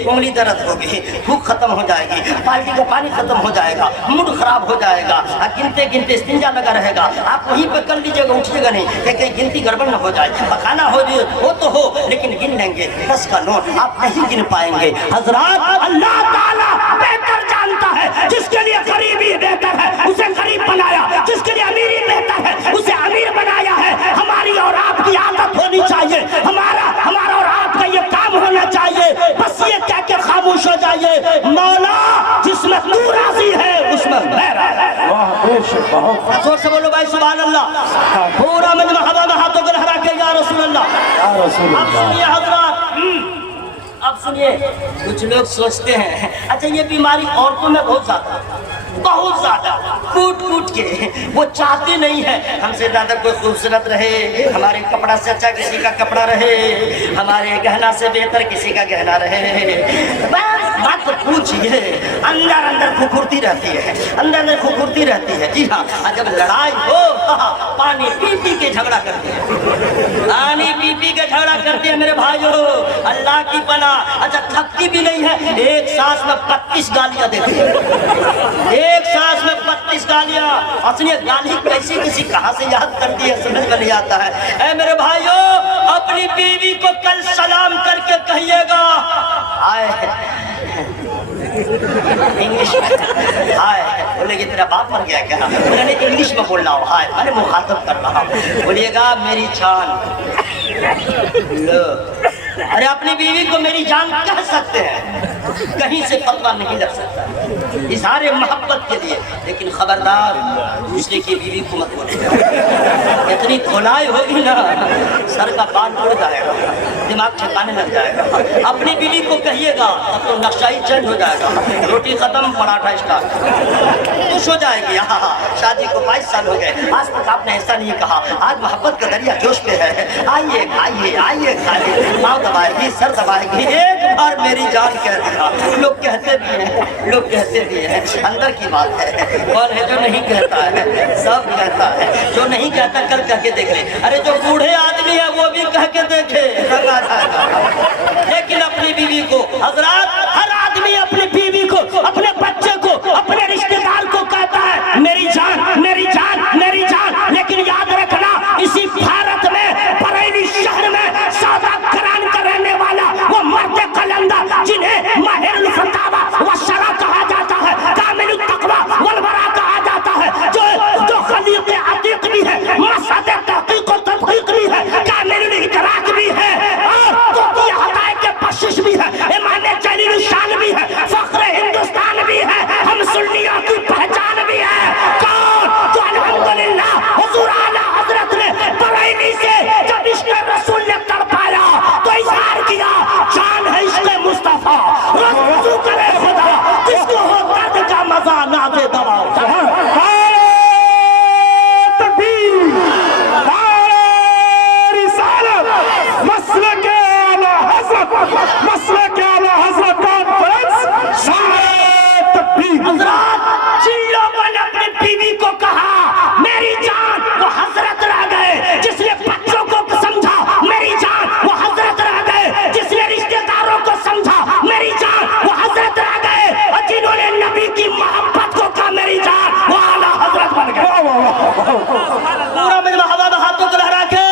انگلی درد ہوگی، بھوک ختم ہو جائے گی، بالٹی کا پانی ختم ہو جائے گا، موڈ خراب ہو جائے گا، گنتے استنجا لگا رہے گا۔ آپ وہیں پہ کر لیجیے گا، اٹھیے گا نہیں کہ کہیں گنتی گڑبڑ نہ ہو جائے، پکانا ہو جائے وہ تو ہو لیکن گن لیں گے 10 کا نوٹ آپ نہیں گن پائیں گے۔ حضرات اللہ تعالیٰ بہتر جانتا ہے، جس کے لیے غریبی بہتر ہے اسے غریب بنایا، جس کے لیے امیری بہتر ہے اسے امیر بنایا ہے۔ ہماری اور آپ کی عادت ہونی چاہیے، ہمارا اور آپ کا یہ کام ہونا چاہیے، بس یہ کہہ کے خاموش ہو جائیے مولا جس میں تو راضی ہے اس میں میں راضی ہوں۔ زور سے بولو بھائی سبحان اللہ، پورا مجمع ہوا میں ہاتھوں کو لہرا کے یا رسول اللہ۔ اب سنیے حضرات، اب سنیے، کچھ لوگ سوچتے ہیں اچھا یہ بیماری عورتوں میں بہت زیادہ، बहुत ज्यादा कूट कूट के। वो चाहते नहीं है हमसे ज्यादा कोई खूबसूरत रहे, हमारे कपड़ा से अच्छा किसी का कपड़ा रहे, हमारे गहना से बेहतर किसी का गहना रहे। बस मत पूछिए, अंदर अंदर खुखुरती रहती है, अंदर अंदर खुखुरती रहती है। जी हाँ, और जब लड़ाई हो पानी पी पी के झगड़ा करते हैं, पानी पी पी के झगड़ा करते हैं मेरे भाइयों। अल्लाह की पनाह। अच्छा थकती भी नहीं है, एक सांस में 32 गालियां देती है, एक सांस में 32 गालियां। असली गाली कैसी किसी कहां से याद करती है समझ में नहीं आता है। ऐ मेरे भाइयों, अपनी बीवी को कल सलाम करके कहिएगा हाय, इंग्लिश में हाय। बोलेगी तेरा बाप मर गया क्या? मैंने इंग्लिश में बोल रहा हूँ हाय, मैंने मुखातब कर रहा हूँ। बोलिएगा मेरी जान। अरे अपनी बीवी को मेरी जान कह सकते हैं, कहीं से फतवा नहीं लग सकता इजहार मोहब्बत के लिए। लेकिन खबरदार दूसरे की बीवी को मत बोलिएगा, इतनी धुलाई होगी ना सर का बाल उड़ जाएगा, दिमाग ठिकाने लग जाएगा। अपनी बीवी को कहिएगा तब तो नक्शा ही चेंज हो जाएगा, रोटी खत्म पराठा स्टार्ट, खुश हो जाएगी। हाँ, शादी को 22 साल हो गए, आज तक आपने ऐसा नहीं कहा। आज मोहब्बत का दरिया जोश पे है, आइए आइए आइए खाइए, पाँव दबाएगी सर दबाएगी, एक बार मेरी जान कह दिया। लोग कहते भी हैं, लोग कहते भी हैं, अंदर की बात है। कौन है जो नहीं कहता है? सब कहता है। जो नहीं कहता कल कह के देख ले। अरे जो बूढ़े आदमी है वो भी कह के देखे, लेकिन अपनी बीवी को हजरात, हर आदमी अपनी बीवी को, अपने बच्चे को, अपने रिश्तेदार को कहता है मेरी जान मेरी जान मेरी जान। लेकिन याद रखना, इसी भारत में बरेली शहर में सौदा करान का रहने वाला वो मर्द कलंदर जिन्हें माहिरुल फतावा व शरा कहा जाता है, कामिलुत तकवा वल वरा कहा जाता है, जो खलीक अतीक भी है, मसद तहकीक व तदकीक भी है, कामिलुल इदराक भी है, और तोती हदायत के बख्शिश भी है, इमाम जलील शान भी है, फख्र हिंदुस्तान भी है, हम सुन्नियों की पहचान भी है। कौन? तो अल्हम्दुलिल्लाह हुजूर आला हजरत ने बरेली से जब इश्क रसूल ने तड़पाया तो इजहार किया जान है इश्क मुस्तफा, रसूल करे खुदा किसको हो दर्द का मजा ना दे दवा। अपनी बीवी को कहा मेरी जान, वो हजरत रह गए जिसने बच्चों को समझा, मेरी जान वो हजरत रह गए जिसने रिश्तेदारों को समझा, मेरी जान वो हजरत रह गए, और जिन्होंने नबी की मोहब्बत को कहा मेरी जान वो आला हजरत बन गए। पूरा मेरे हवा में हाथों को लहरा के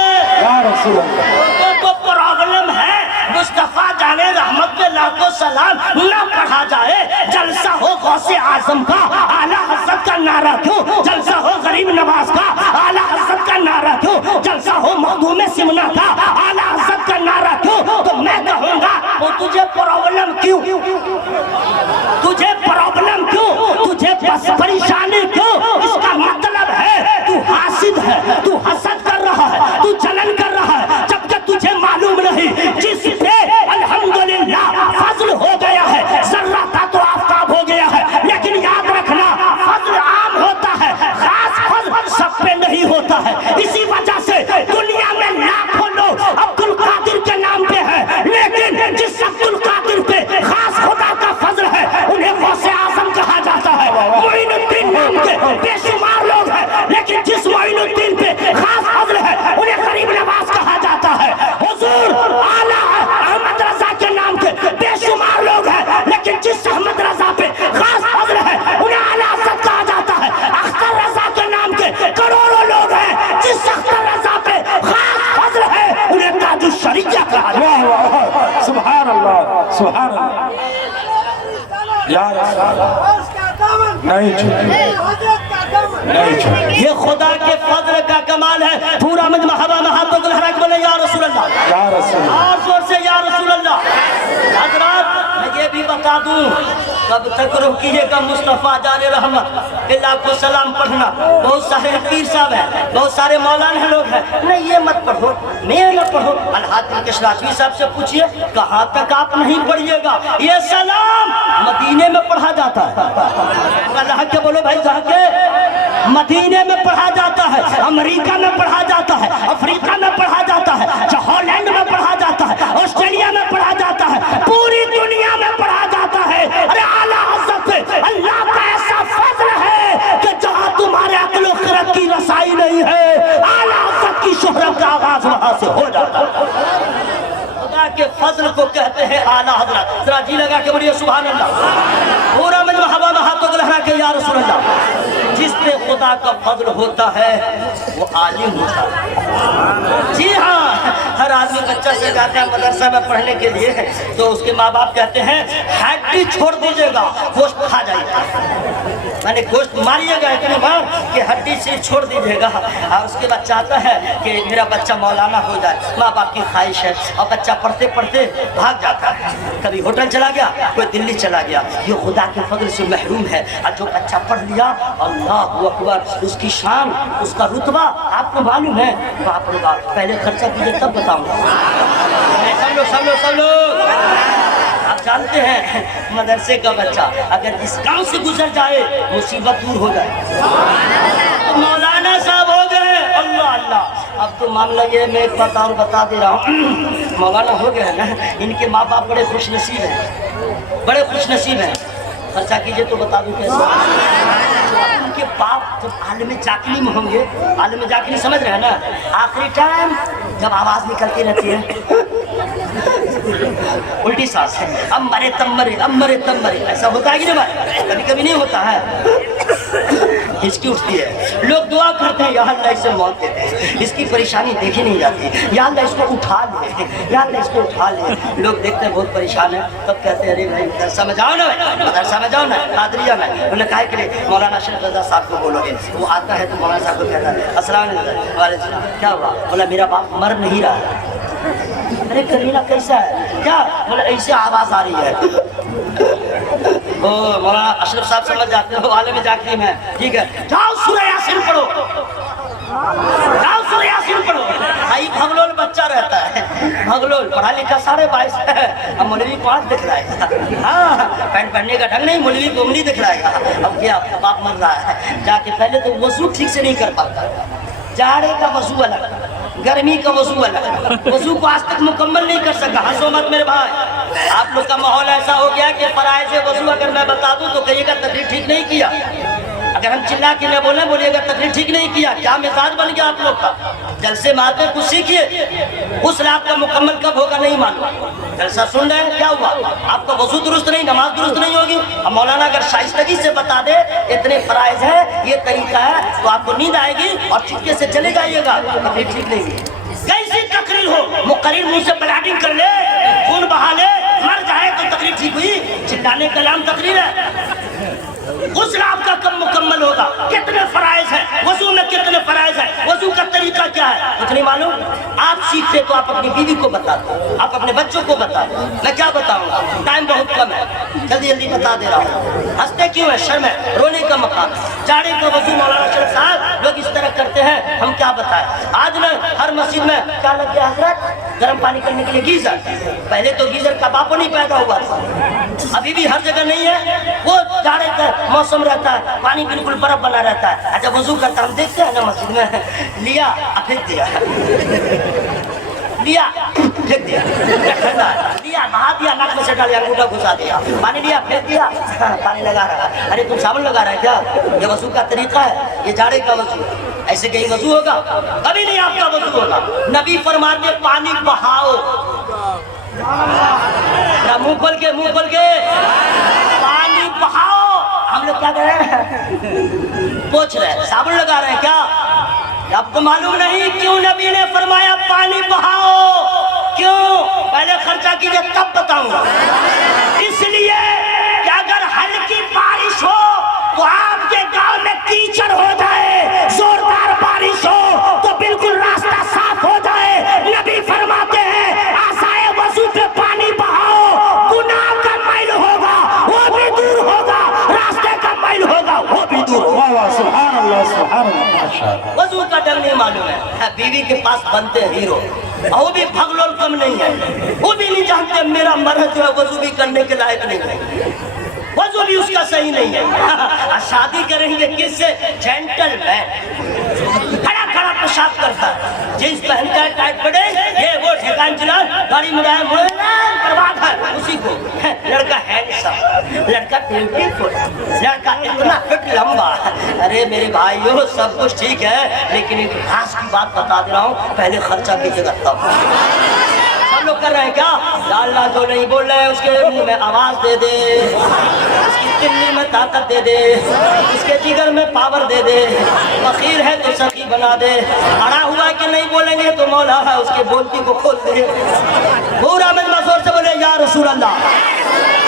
तो प्रॉब्लम है मुस्तफा जाने रहमत पे लाखों सलाम न पढ़ा जाए। जलसा हो गौसे आजम का आला हजरत का नारा क्यों, जलसा हो गरीब नवाज का आला हजरत का नारा क्यों, जलसा हो मखदूम सिमना का आला हजरत का नारा क्यों। तो मैं कहूँगा वो तुझे प्रॉब्लम क्यों, तुझे प्रॉब्लम क्यों, तुझे बस परेशानी क्यों। इसका मतलब है तू हासिद है, तू हसद कर रहा है, तू जलन कर रहा है, जबकि तुझे मालूम नहीं जिस पे अल्हम्दुलिल्लाह फजल हो गया है, जर्रा था तो आफताब हो गया है। लेकिन याद रखना फजल आम होता है, खास फजल सब पे नहीं होता है। इसी वजह से दुनिया में लाखों लोग अब्दुल कादिर के नाम पे है, लेकिन जिस अब्दुल कादिर पे खास खुदा का फजल है उन्हें गौसे आजम कहा जाता है। मोइनुद्दीन नाम के बेशुमार लोग हैं, लेकिन जिस मोइनुद्दीन पे खास फजल है उन्हें गरीब नवाज कहा जाता है। हुजूर आला अहमद रजा के नाम के बेशुमार लोग हैं, लेकिन जिस अहमद रजा पे खास फजल है उन्हें आला हजरत कहा जाता है। अख्तर रजा के नाम के करोड़ों लोग हैं, जिस अख्तर रजा पे खास फजल है उन्हें ताजुश शरीया कहा जाता है। सुभान अल्लाह सुभान अल्लाह। यार नहीं ये खुदा के फजल का कमाल है। पूरा मजमा हवा में हाथों को लहरा के बोले या रसूल अल्लाह, या रसूल और जोर से या रसूल अल्लाह। हजरात मैं ये भी बता दूं कब तक रोकिएगा मुस्तफा जाने रहमत अल्लाह को सलाम पढ़ना। बहुत सारे पीर साहब हैं, बहुत सारे मौलाना लोग हैं, नहीं ये मत पढ़ो, मैं न पढ़ो। अल-हातिम कशराफी साहब से पूछिए कहाँ तक आप नहीं पढ़िएगा, ये सलाम मदीने में पढ़ा जाता है। अल्लाह के बोलो भाई, जहाँ के मदीने में पढ़ा जाता है, अमेरिका में पढ़ा जाता है, अफ्रीका में पढ़ा जाता है, हॉलैंड में पढ़ा जाता है, ऑस्ट्रेलिया में पढ़ा जाता है, पूरी दुनिया में पढ़ा जाता है। अरे आला हज़रत अल्लाह का ऐसा फज़ल है कि जहाँ तुम्हारे अक्ल व खिरत की रसाई नहीं है, आला हज़रत की शोहरत का आगाज वहाँ से हो जाता है। खुदा के फजल को कहते हैं आला हज़रत। जरा जी लगा के बोलिए सुभान अल्लाह। पूरा मजमा हवा में हाथों को लहरा के या रसूल अल्लाह। जिस पे खुदा का फजल होता है वो आलिम होता है। जी हाँ, हर आदमी बच्चा से जाता है मदरसा में पढ़ने के लिए, तो उसके माँ बाप कहते हैं हड्डी छोड़ दीजिएगा, गोश्त खा जाएगा, मैंने गोश्त मारिएगा इतनी बार कि हड्डी से छोड़ दीजिएगा। और उसके बाद चाहता है कि मेरा बच्चा मौलाना हो जाए, माँ बाप की ख्वाहिश है, और बच्चा पढ़ते पढ़ते भाग जाता है, कभी होटल चला गया, कोई दिल्ली चला गया। ये खुदा के फजल से महरूम है। और जो बच्चा पढ़ लिया, अल्लाहु अकबर, उसकी शान, उसका रुतबा आपको मालूम है। बाप रे बाप, पहले खर्चा कीजिए तब बताऊंगा। सब लोग आप जानते हैं मदरसे का बच्चा अगर इस गांव से गुजर जाए मुसीबत दूर हो जाए। तो मौलाना साहब हो गए, अल्लाह अल्लाह। अब तो मामला ये, मैं एक बात और बता दे रहा हूँ, मौलाना हो गए ना, इनके माँ बाप बड़े खुश नसीब हैं, बड़े खुश नसीब हैं। खर्चा कीजिए तो बता दूं कैसे। उनके बाप जब आलम जाकिनी में होंगे, आलम जाकिनी समझ रहे हैं ना, आखिरी टाइम जब आवाज निकलती रहती है उल्टी सांस है, अब मरे तब मरे, अब मरे तब मरे, ऐसा होता है कि नहीं भाई? कभी कभी नहीं होता है, हिचकी उठती है। लोग दुआ करते हैं या अल्लाह इसे मौत देते हैं, इसकी परेशानी देखी नहीं जाती, या अल्लाह इसको उठा ले, या अल्लाह इसको उठा ले। लोग देखते हैं बहुत परेशान है, तब कहते हैं अरे भाई मदरसा में जाओ ना, मदरसा में जाओ ना, कादरिया में। उन्होंने कहा के लिए मौलाना शेख रज़ा साहब को बोलोगे, वो आता है तो मौलाना साहब को कहता है अस्सलाम वालेकुम, क्या हुआ? बोला मेरा बाप मर नहीं रहा है। अरे करीना कैसा है? क्या? बोला ऐसे आवाज आ रही है। ओ मौलाना अशरफ साहब समझ जाते हो, आलम जाकिनी में, ठीक है, जाओ सूरह यासीन पढ़ो, जाओ सूरह यासीन पढ़ो। भाई भगलोल बच्चा रहता है, भगलोल पढ़ा लिखा 22.5 है, अब मौलवी 5 दिखलाएगा। हाँ, पैंट पहनने का ढंग नहीं, मौलवी को उंगली दिखलाएगा। अब क्या बाप मर रहा है, जाके पहले तो वजू ठीक से नहीं कर पाता, जाड़े का वजू अलग, गर्मी का वजू अलग, वजू को आज तक मुकम्मल नहीं कर सका। हंसो मत मेरे भाई, आप लोग का माहौल ऐसा हो गया कि फराइज वजू अगर मैं बता दूं तो कहिएगा तकरीर ठीक नहीं किया। अगर हम चिल्ला के न बोले, बोलिएगा तकरीर ठीक नहीं किया। क्या मिजाज बन गया आप लोग का? जलसे में आते कुछ सीखिए, उस रात का मुकम्मल कब होगा नहीं मालूम। जलसा सुन रहे हैं, क्या हुआ? आपका वजू दुरुस्त नहीं, नमाज दुरुस्त नहीं होगी। अब मौलाना अगर शाइस्तगी से बता दे इतने फराइज है, ये तरीका है, तो आपको नींद आएगी और चुपके से चले जाइएगा, तकरीर ठीक नहीं है। कैसी तकरीर हो, मुकर्रिर मुंह से ब्लडिंग कर ले, खून बहा ले, मर जाए तो तकरीर ठीक हुई? चिल्लाने का नाम तकरीर है? उस रात का कब मुकम्मल होगा? कितने फराइज हैं वजू में, कितने फराइज हैं, वजू का तरीका क्या है, कुछ नहीं मालूम। आप सीखते तो आप अपनी बीवी को बताते, आप अपने बच्चों को बताते। मैं क्या बताऊंगा, टाइम बहुत कम है, जल्दी जल्दी बता दे रहा हूँ। हंसते क्यों है? शर्म है, रोने का मकाम। जाड़े का वजू मौलाना शरीफ साहब लोग इस तरह करते हैं, हम क्या बताएं। आज ना हर मस्जिद में क्या लग गया हजरत, गर्म पानी करने के लिए गीजर। पहले तो गीजर का बापो नहीं पैदा हुआ था, अभी भी हर जगह नहीं है। वो जाड़े का मौसम रहता है, पानी बिल्कुल बर्फ बना रहता है। अच्छा वजू करता हम देखते हैं ना मस्जिद में, लिया फेंक दिया, लिया फेंक दिया, ठंडा लिया नहा दिया, नाक में से डालिया, अंगूठा घुसा दिया, पानी लिया फेंक दिया, पानी लगा रहा है। अरे तुम साबुन लगा रहा है क्या? ये वजू का तरीका है, ये जाड़े का वजू। ऐसे कहीं वजू होगा? कभी नहीं आपका वजू होगा। नबी फरमाते पानी बहाओ, मुंह खोल के, मुंह खोल के, पानी बहाओ। हम लोग क्या कर रहे हैं? पोछ रहे हैं, साबुन लगा रहे हैं क्या? आपको मालूम नहीं क्यों नबी ने फरमाया पानी बहाओ? क्यों? पहले खर्चा कीजिए तब बताऊंगा। इसलिए कि अगर हल्की बारिश हो तो आपके गांव में कीचड़ हो जाए, जोरदार बारिश हो तो बिल्कुल रास्ता साफ हो जाए। नबी फरमाते हैं आसाए वजू पे पानी बहाओ, गुनाह का मैल होगा वो भी दूर बीवी के पास बनते हैं हीरो, और वो भी भगलोल कम नहीं है, वो भी नहीं जानते मेरा मर्द जो है वजू भी करने के लायक नहीं है, वजू भी उसका सही नहीं है। शादी करेंगे किससे? जेंटलमैन, खड़ा खड़ा पेशाब करता है, जींस पहनता है टाइट पड़े, ये वो ठेकान चला, गाड़ी में जाए बर्बाद है उसी को। लड़का हैंडसम, लड़का ब्यूटीफुल, लड़का इतना फिट लंबा। अरे मेरे भाइयों सब कुछ ठीक है, लेकिन एक खास की बात बता दे रहा हूँ, पहले खर्चा कीजिएगा तब। सब लोग कर रहे हैं क्या? लाल जो नहीं बोल रहे हैं उसके मुंह में आवाज दे दे, उसकी तिल्ली में ताकत दे दे, उसके जिगर में पावर दे दे, फकीर है तो सखी बना दे, अड़ा हुआ है कि नहीं बोलेंगे तो मौला है उसके बोलती को खोल दे। पूरा मजमा जोर से बोले या रसूल अल्लाह।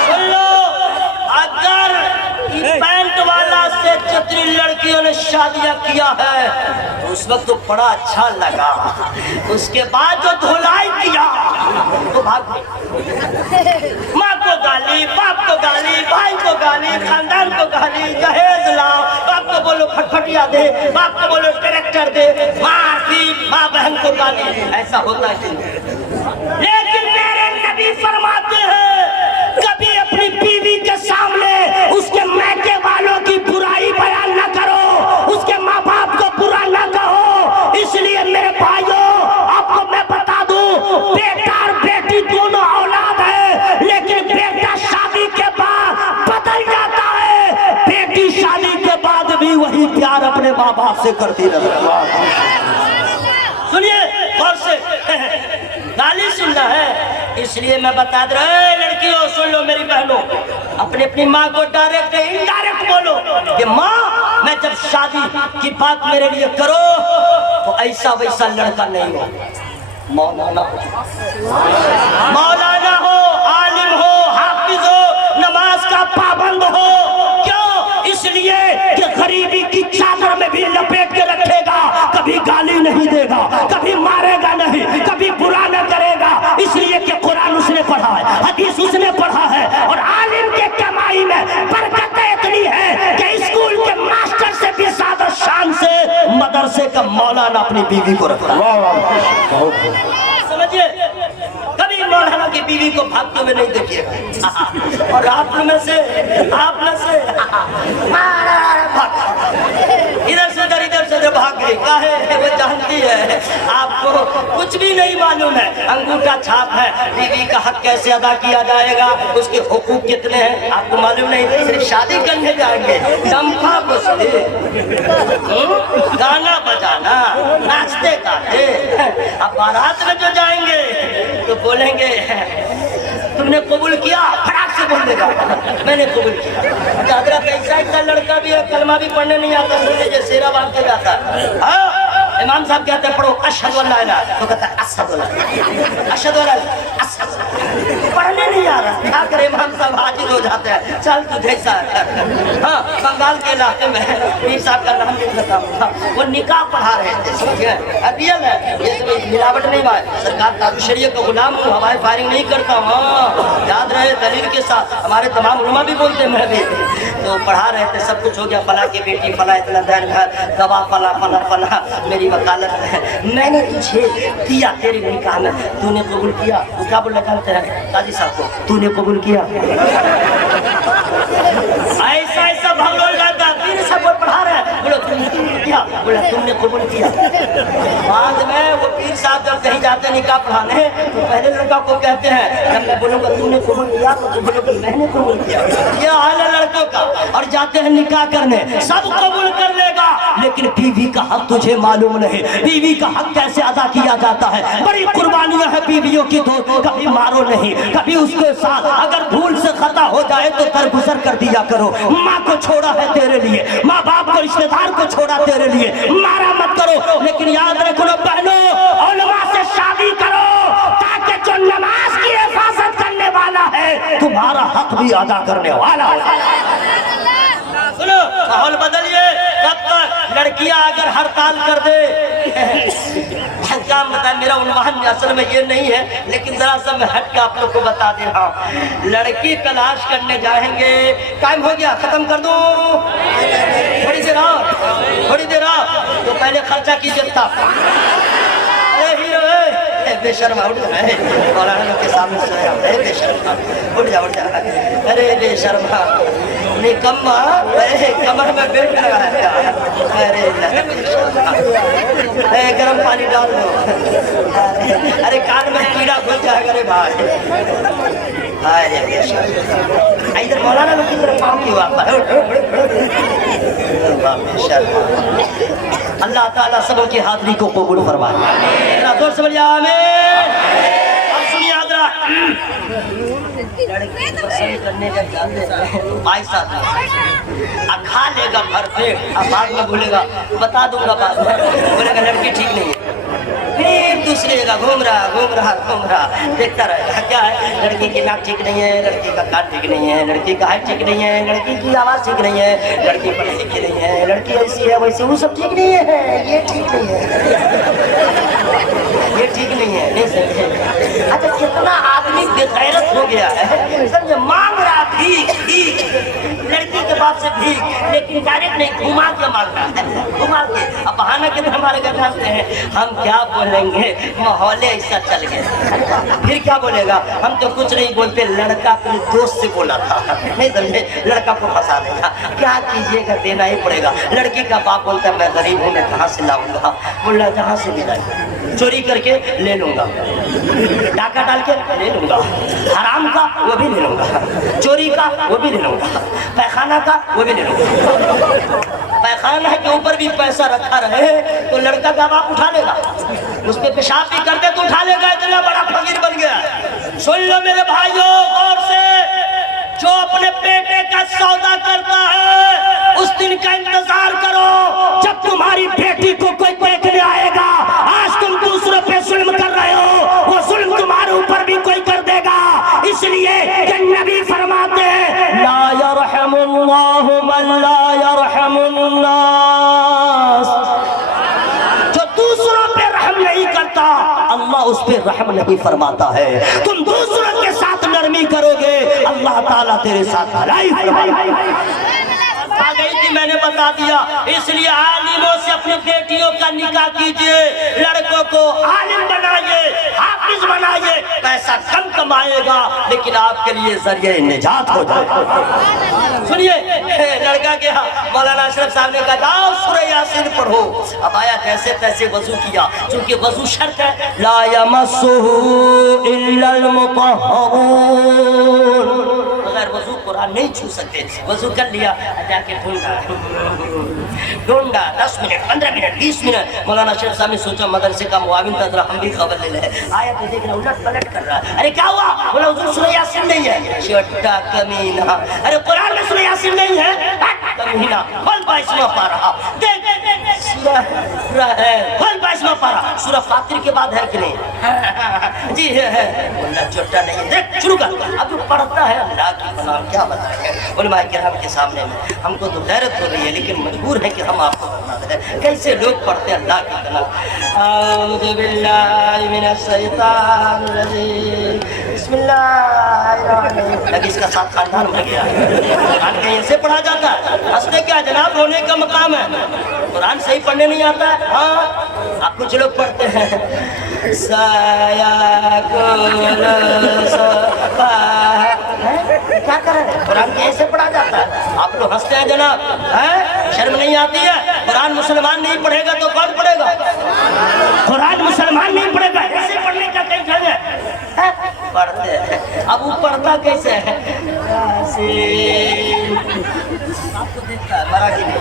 सुन लो, अगर पैंट वाला से जितनी लड़कियों ने शादियां किया है तो उस वक्त तो बड़ा अच्छा लगा, उसके बाद जो धुलाई किया तो भाग गए। माँ को गाली, बाप को गाली, भाई को गाली, खानदान को गाली, दहेज लाओ, बाप को बोलो फटफटिया दे, बाप को बोलो ट्रैक्टर दे, माँ की माँ बहन को गाली, ऐसा होता है क्यों? लेकिन मेरे नबी फरमाते हैं कभी अपनी बीवी के सामने उसके मैके वालों की बुराई बयान न करो, उसके माँ बाप को बुरा न कहो। इसलिए मेरे भाइयों आपको मैं बता दूं, बेटा और बेटी दोनों औलाद है, लेकिन बेटा शादी के बाद बदल जाता है, बेटी शादी के बाद भी वही प्यार अपने माँ बाप से करती रहती है। सुनिए गौर से, गाली सुनना है, इसलिए मैं बता दे रहा हूं लड़कियों सुन लो, मेरी बहनों, अपनी अपनी माँ को डायरेक्ट इनडायरेक्ट बोलो कि माँ मैं जब शादी की बात मेरे लिए करो तो ऐसा वैसा लड़का नहीं हो, मौलाना हो, आलिम हो, हाफिज हो, नमाज का पाबंद हो। क्यों? इसलिए कि गरीबी की चादर में भी लपेट के रखेगा, कभी गाली नहीं देगा, कभी मारेगा नहीं, कभी बुरा न करेगा, इसलिए कि कुरान उसने पढ़ा है, हदीस उसने पढ़ा है, और आलिम के कमाई में बरकत इतनी है कि स्कूल के मास्टर से भी ज्यादा शान से मदरसे का मौलाना अपनी बीवी को रखता है। समझिए, कभी मौलाना की बीवी को भागते हुए नहीं देखिए, और आप में से इधर से उधर भाग गई, काहे? वो जानती है आपको कुछ भी नहीं मालूम है, अंगूठा छाप है, बीवी का हक कैसे अदा किया जाएगा, उसके हुकूक कितने हैं आपको मालूम नहीं, सिर्फ शादी करने जाएंगे, दम्फा बसते, गाना बजाना, नाचते गाते, अब बारात में जो जाएंगे तो बोलेंगे तुमने कबूल किया, फटाक से बोल देगा मैंने कबूल किया। हजरत ऐसा लड़का भी है, कलमा भी पढ़ने नहीं आता, सुन लीजिए शेरा बांध के जाता है। इमाम साहब कहते हैं पढ़ो अशहदु अल्ला इलाहा, तो कहता है अशहदु अल्ला, पढ़ने नहीं आ रहा, क्या करे? इमाम साहब हाजिर हो जाते हैं, चल तू जैसा है। हाँ, बंगाल के इलाके में पीर साहब का नाम नहीं लेता हूँ, वो निकाह पढ़ा रहे थे, समझे? रियल है, ये सब मिलावट नहीं हुआ, सरकार कानून शरीयत का गुलाम हूँ, हवाई फायरिंग नहीं करता हूँ, याद रहे दलील के साथ। हमारे तमाम उलमा भी बोलते मैं भी, तो पढ़ा रहे थे, सब कुछ हो गया, फला की बेटी, फला इतना दैन घर, गवाह फला फला फला, मेरी वकालत है, मैंने तुझे दिया तेरे निकाह में, तूने कबूल किया। वो क्या बोलना चाहते हैं काजी साहब को, तूने कबूल किया? ऐसा ऐसा भगोल जाता, पीर साहब पढ़ा रहे हैं, बोलो तुमने कबूल किया, बोला तुमने कबूल किया। बाद में वो पीर साहब जब कहीं जाते निकाह पढ़ाने तो पहले लड़का को कहते हैं, जब मैं बोलूंगा तुमने कबूल किया तो तुम बोलोगे मैंने कबूल किया। ये हाल है लड़कों का, और जाते हैं निकाह करने, सब कबूल कर लेगा, लेकिन बीवी का हक तुझे मालूम नहीं, बीवी का हक कैसे अदा किया जाता है। बड़ी कुर्बानियां हैं बीवियों की, तो कभी मारो नहीं, कभी उसके साथ अगर भूल से खता हो जाए तो दरगुजर कर दिया करो। माँ को छोड़ा है तेरे लिए, माँ बाप को, रिश्तेदार को छोड़ा तेरे लिए, मारा मत करो, लेकिन याद रखो बहनों, उलमा से शादी करो ताकि जो नमाज की हिफाजत करने वाला है तुम्हारा हक भी अदा करने वाला है। सुनो, माहौल बदलिए, कब तक लड़कियां अगर हड़ताल कर दे काम बताया, मेरा उन्वान असल में ये नहीं है, लेकिन जरा सा मैं हट के आप लोग को बता दे रहा हूँ। लड़की तलाश करने जाएंगे, टाइम हो गया, खत्म कर दूं, थोड़ी देर आओ, थोड़ी देर आओ, तो पहले खर्चा कीजिए था। अरे हीरो बेशर्मा उठ जा, मौलाना लोग के सामने सोया, बेशर्मा उठ जा, उठ जा। अरे बेशर्मा निकम्मा, कमर में बेल्ट लगाया क्या? अरे गर्म पानी डाल दो, अरे कान में कीड़ा घुस जाएगा रे भाई। अरे बेशर्मा, इधर मौलाना लोग की तरफ पाँव क्यों आता है? अल्लाह ताला सबकी हाजिरी को कबूल फरमाए। जोर से बोलिए आमीन। अब सुनिए आदरा, लड़की पसंद करने का जाते भाई साहब खा लेगा भर पेट, अब बाद में भूलेगा, बता दूंगा बाद में, बोलेगा लड़की ठीक नहीं है, फिर दूसरी जगह घूम रहा, देखता रहेगा। क्या है, लड़की की नाक ठीक नहीं है, लड़की का कान ठीक नहीं है, लड़की का हाइट ठीक नहीं है, लड़की की आवाज़ ठीक नहीं है, लड़की पढ़ी लिखी नहीं है, लड़की ऐसी है वैसे, वो सब ठीक नहीं है, ये ठीक नहीं है, ये ठीक नहीं है, नहीं समझे? अच्छा, कितना आदमी बेगैरत हो गया है, समझे, मांग रहा भीख, लड़की के बाप से भीख, लेकिन डायरेक्ट नहीं, घुमा के मांग रहा है, घुमा के। अब बहाना के हमारे घर डालते हैं, हम क्या बोलेंगे, माहौल ऐसा चल गया, फिर क्या बोलेगा, हम तो कुछ नहीं बोलते, लड़का अपने दोस्त से बोला था, नहीं समझे, लड़का को फंसा देगा, क्या कीजिएगा, देना ही पड़ेगा। लड़की का बाप बोलता है मैं गरीब हूँ, मैं कहाँ से लाऊंगा, बोला जहाँ से भी लाए, चोरी करके ले लूंगा, डाका डाल के ले लूंगा, हराम का वो भी ले लूंगा, चोरी का वो भी ले लूंगा, पैखाना का वो भी ले लूंगा। पैखाना के ऊपर भी पैसा रखा रहे तो लड़का का बाप उठा लेगा, उस पे पेशाब भी करते तो उठा लेगा, इतना बड़ा फकीर बन गया। सुन लो मेरे भाइयों गौर से, जो अपने बेटे का सौदा करता है उस दिन का इंतजार करो जब तुम्हारी बेटी को कोई देखने आएगा। आज तुम दूसरों पे जुल्म कर रहे हो, वो जुल्म तुम्हारे ऊपर भी कोई कर देगा। इसलिए कि नबी फरमाते हैं ला यरहमुल्लाहु मन ला यरहमुन्नास, जो दूसरों पे रहम नहीं करता अल्लाह उस पे रहम नहीं फरमाता है। तुम दूसरों के साथ नरमी करोगे, अल्लाह ताला तेरे साथ भलाई फरमाएगा। आ गई थी, मैंने बता दिया, इसलिए आलिमों से अपनी बेटियों का निकाह कीजिए, लड़कों को आलिम बनाइए, हाफिज बनाइए, पैसा कम कमाएगा लेकिन आपके लिए जरिए निजात हो जाएगा। सुनिए, लड़का के यहाँ मौलाना अशरफ साहब ने कहा जाओ सूरह यासीन पढ़ो। अब आया जैसे तैसे वजू किया, क्योंकि वजू शर्त है, ला यमस्सुहु इल्लल मुतहहरून, बगैर वजू कुरान नहीं छू सकते। वजू कर लिया, जाके ढूंढा 10 मिनट 15 मिनट 20 मिनट। मौलाना अशरफ साहब ने सोचा मदरसे का मुआविन था, हम भी खबर ले लें। आया तो देख रहा उलट पलट कर रहा, अरे क्या हुआ? बोला हुजूर सूरह यासीन नहीं है। छोटा कमीना, अरे कुरान में सूरह यासीन नहीं है, कमीना। खोल 22वां पारा, देख खोल 22वां पारा, सूरह फातिर के बाद है कि नहीं? जी है। बोला छोटा नहीं है, देख शुरू कर। अब जो पढ़ता है अल्लाह की बना क्या बताएं उलमा किराम के सामने में, हमको तो गैरत हो रही है लेकिन मजबूर है कि हम आपको बता दें कैसे लोग पढ़ते हैं अल्लाह की बना। औज़ु बिल्लाहि मिनश शैतानिर रजीम, बिस्मिल्लाहिर्रहमानिर्रहीम। लगे इसका साथ खानदान भर गया। कुरान कहीं ऐसे पढ़ा जाता है? हंसने क्या जनाब, रोने का मकाम है। कुरान सही पढ़ने नहीं आता है। हाँ, आप कुछ लोग पढ़ते हैं क्या कर रहे हैं? कुरान कैसे पढ़ा जाता है? आप लोग हंसते हैं जनाब, हैं? शर्म नहीं आती है? कुरान मुसलमान नहीं पढ़ेगा तो कौन पढ़ेगा? कुरान मुसलमान नहीं पढ़ेगा, ऐसे पढ़ने का कहीं ढंग है? पढ़ते हैं। अब वो पढ़ता कैसे है? आपको देखता है मराठी में,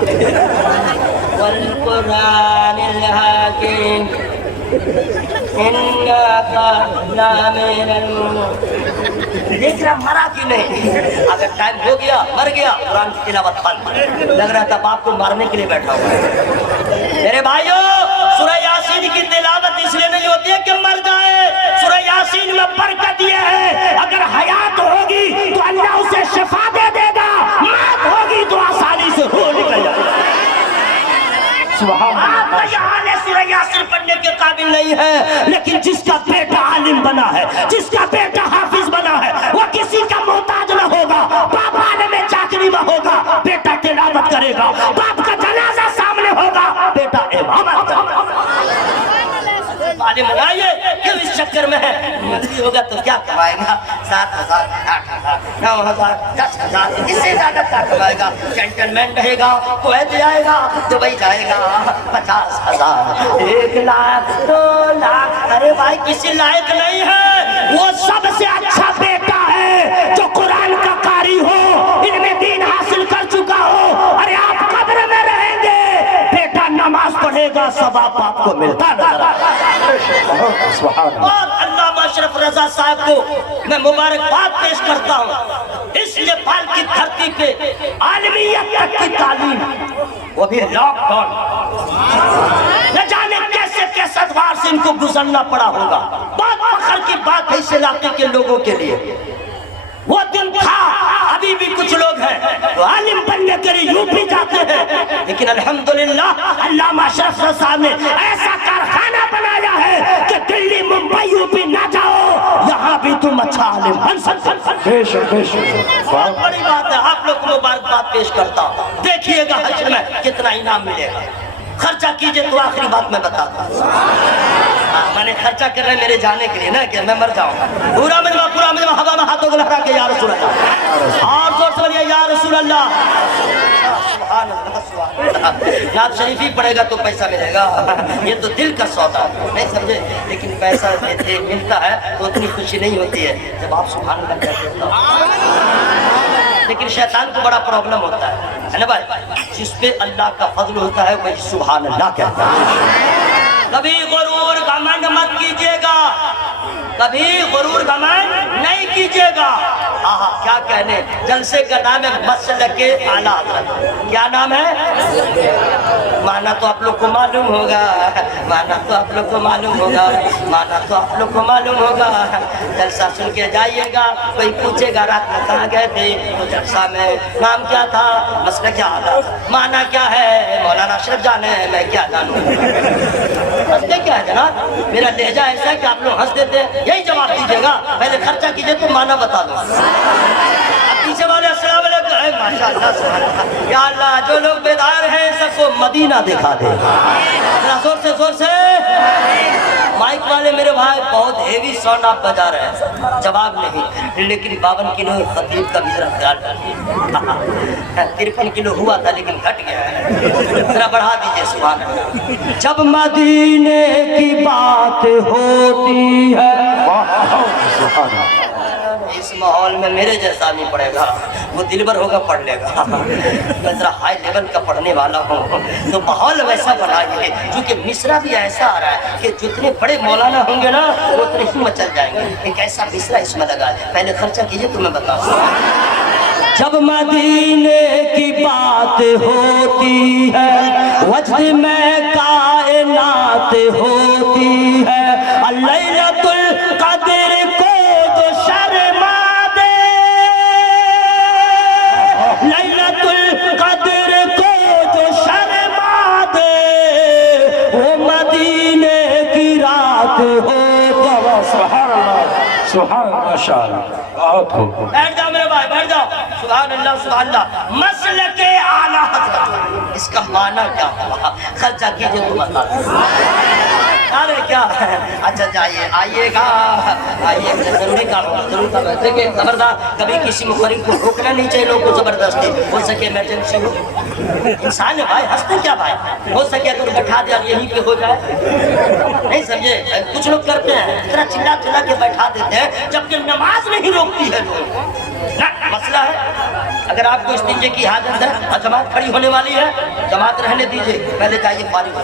वल कुरानिल हकीम देख रहा मरा कि नहीं? अगर टाइम हो गया मर गया, कुरान की तिलावत बंद। लग रहा था बाप को मारने के लिए बैठा हुआ है। मेरे भाइयों, सूरह यासीन की तिलावत इसलिए नहीं होती है कि मर जाए। सूरह यासीन में बरकत ये है, अगर हयात होगी तो अल्लाह उसे शिफा दे देगा, मौत होगी तो आसानी से हो निकल जाएगा। सूरह यासीन पढ़ने के काबिल नहीं نہیں ہے، لیکن جس کا بیٹا عالم بنا ہے، جس کا بیٹا حافظ بنا ہے، وہ کسی کا محتاج نہ ہوگا۔ باپ عالم چاکری میں ہوگا، بیٹا تلاوت کرے گا، باپ کا جنازہ سامنے ہوگا، بیٹا امامت کرے گا۔ عالم بنائیے کیوں اس چکر میں ہے؟ مندری ہوگا تو کیا کمائے گا؟ 7,000 8,000 9,000 10,000 اس سے زیادہ کیا کمائے گا؟ جنٹلمین رہے گا، کویت جائے گا، دبئی جائے گا، 50,000 1 لاکھ 2 لاکھ۔ ارے بھائی کسی لائق نہیں ہے، وہ سب سے اچھا بیٹا ہے جو قرآن کا قاری ہو، علم دین حاصل کر چکا ہو۔ ارے آپ قبر میں رہیں گے، بیٹا نماز پڑھے گا، ثواب آپ کو ملتا نظر آئے گا۔ اور علامہ اشرف رضا صاحب کو میں مبارکباد پیش کرتا ہوں، اس نیپال کی دھرتی پہ عالمیت تک کی تعلیم، وہ بھی لاک ڈاؤن، نہ جانے کیسے کیسے ادوار سے ان کو گزرنا پڑا ہوگا۔ بہت فخر کی بات ہے اس علاقے کے لوگوں کے لیے۔ وہ دن تھا، ابھی بھی کچھ لوگ ہیں جو عالم بننے کے لیے یوپی جاتے ہیں، لیکن الحمدللہ علامہ اشرف رضا صاحب نے ایسا کارخانہ بنایا ہے کہ دلی ممبئی یوپی نہ جاؤ، یہاں بھی تم اچھا عالم بن سکتے ہو۔ بہت بڑی بات ہے، آپ لوگ کو مبارکباد پیش کرتا ہوں۔ دیکھیے گا حشر میں کتنا انعام ملے گا۔ خرچہ کیجئے تو آخری بات میں بتاتا ہوں۔ میں نے خرچہ کر رہا ہے میرے جانے کے لیے نا، کہ میں مر جاؤں۔ پورا مجمع ہوا میں ہاتھوں کو لہرا کے یا رسول اللہ، اور زور سے بولیے یا رسول اللہ۔ سبحان اللہ سبحان اللہ۔ نعت شریف ہی پڑھے گا تو پیسہ ملے گا، یہ تو دل کا سودا ہے، نہیں سمجھے؟ لیکن پیسہ ملتا ہے تو اتنی خوشی نہیں ہوتی ہے جب آپ سبحان اللہ کہتے ہیں۔ لیکن شیطان کو بڑا پرابلم ہوتا ہے نا بھائی، جس پہ اللہ کا فضل ہوتا ہے وہی سبحان اللہ کہتا ہے۔ کبھی غرور گھمنڈ مت کیجیے گا، کبھی غرور گھمنڈ نہیں کیجیے گا۔ آہا کیا کہنے، جلسے کا نام ہے مسلک اعلیٰ حضرت۔ کیا نام ہے؟ مانا تو آپ لوگ کو معلوم ہوگا، مانا تو آپ لوگ کو معلوم ہوگا، مانا تو آپ لوگ کو معلوم ہوگا۔ جلسہ سن کے جائیے گا، کوئی پوچھے گا رات میں کہاں گئے تھے تو جلسہ میں نام کیا تھا؟ مسلک اعلیٰ۔ مانا کیا ہے؟ مولانا اشرف جانے، میں کیا جانوں؟ ہنستے کیا ہے جناب؟ میرا لہجہ ایسا ہے کہ آپ لوگ ہنس دیتے ہیں، یہی جواب دیجیے گا۔ پہلے خرچہ کیجئے تو معنی بتا دو۔ اب پیچھے والے السلام علیکم، ماشاءاللہ سبحان اللہ، یا اللہ جو لوگ بیدار ہیں سب کو مدینہ دکھا دے۔ زور سے زور سے مائک والے میرے بھائی بہت ہیوی ساؤنڈ آپ بجا رہے ہیں، جواب نہیں، لیکن 52 کلو خطیب کا بھی ذرا خیال رکھیے۔ 53 کلو ہوا تھا لیکن گھٹ گیا ہے، ذرا بڑھا دیجئے سبحان اللہ۔ جب مدینے کی بات ہوتی ہے، اس ماحول میں میرے جیسا نہیں پڑھے گا، وہ دلبر ہوگا پڑھ لے گا، میں ذرا ہائی لیول کا پڑھنے والا ہوں، تو ماحول ویسا بنائیے کیونکہ مصرع بھی ایسا آ رہا ہے کہ جتنے بڑے مولانا ہوں گے نا وہ اتنے ہی مچل جائیں گے۔ ایک ایسا مصرع اس میں لگا ہے، پہلے خرچہ کیجئے تو میں بتاؤں۔ جب مدینے کی بات ہوتی ہے، وجد میں کائنات ہوتی ہے، لیلۃ القدر کو جو شرما دے، لیلۃ القدر کو جو شرما دے، وہ مدینے کی رات ہو۔ سبحان اللہ سبحان اللہ، ماشاء اللہ، بہت خوب۔ بیٹھ جاؤ میرے بھائی، بیٹھ جاؤ۔ سبحان اللہ سبحان اللہ۔ مسلک اعلیٰ حضرت، اس کا معنی کیا ہوا؟ خرچہ کیجئے تو بتا دو۔ ارے کیا ہے؟ اچھا جائیے، آئیے گا، آئیے گا، ضروری کام ہوگا، ضروری کام ہے۔ دیکھیں خبردار، کبھی کسی مخرج کو روکنا نہیں چاہیے، لوگوں کو زبردستی، ہو سکے ایمرجنسی ہو، انسان ہے بھائی، ہنستے کیا بھائی، ہو سکے اگر بٹھا دیا یہیں پہ ہو جائے، نہیں سمجھے؟ کچھ لوگ کرتے ہیں اتنا چلا چلا کے بیٹھا دیتے ہیں جبکہ نماز نہیں روکتی ہے لوگ۔ مسئلہ ہے اگر آپ کو استنجے کی حاجت ہے اور جماعت کھڑی ہونے والی ہے، جماعت رہنے دیجئے، پہلے جائیے فارغ ہو۔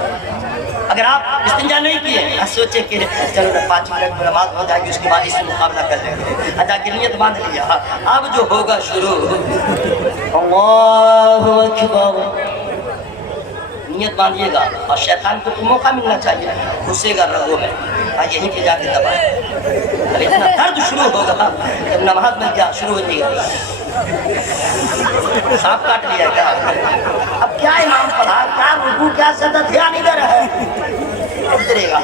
اگر آپ استنجا نہیں کیے، سوچے کہ چلو 5 منٹ میں نماز ہو جائے گی، اس کے بعد اس سے مقابلہ کر لیں گے، ادا کی نیت باندھ لیا، اب جو ہوگا شروع، اللہ اکبر، نیت باندھیے گا، اور شیطان کو موقع ملنا چاہیے، غصے گا رگوں میں، یہیں پہ جا کے دبائیں۔ اب اتنا درد شروع ہوگا جب نماز میں کیا شروع ہو جائے گا، سانپ کاٹ لیا کیا؟ اب کیا امام پڑھا، کیا رکوع، کیا سجدہ، دھیان ادھر ہے، उतरेगा।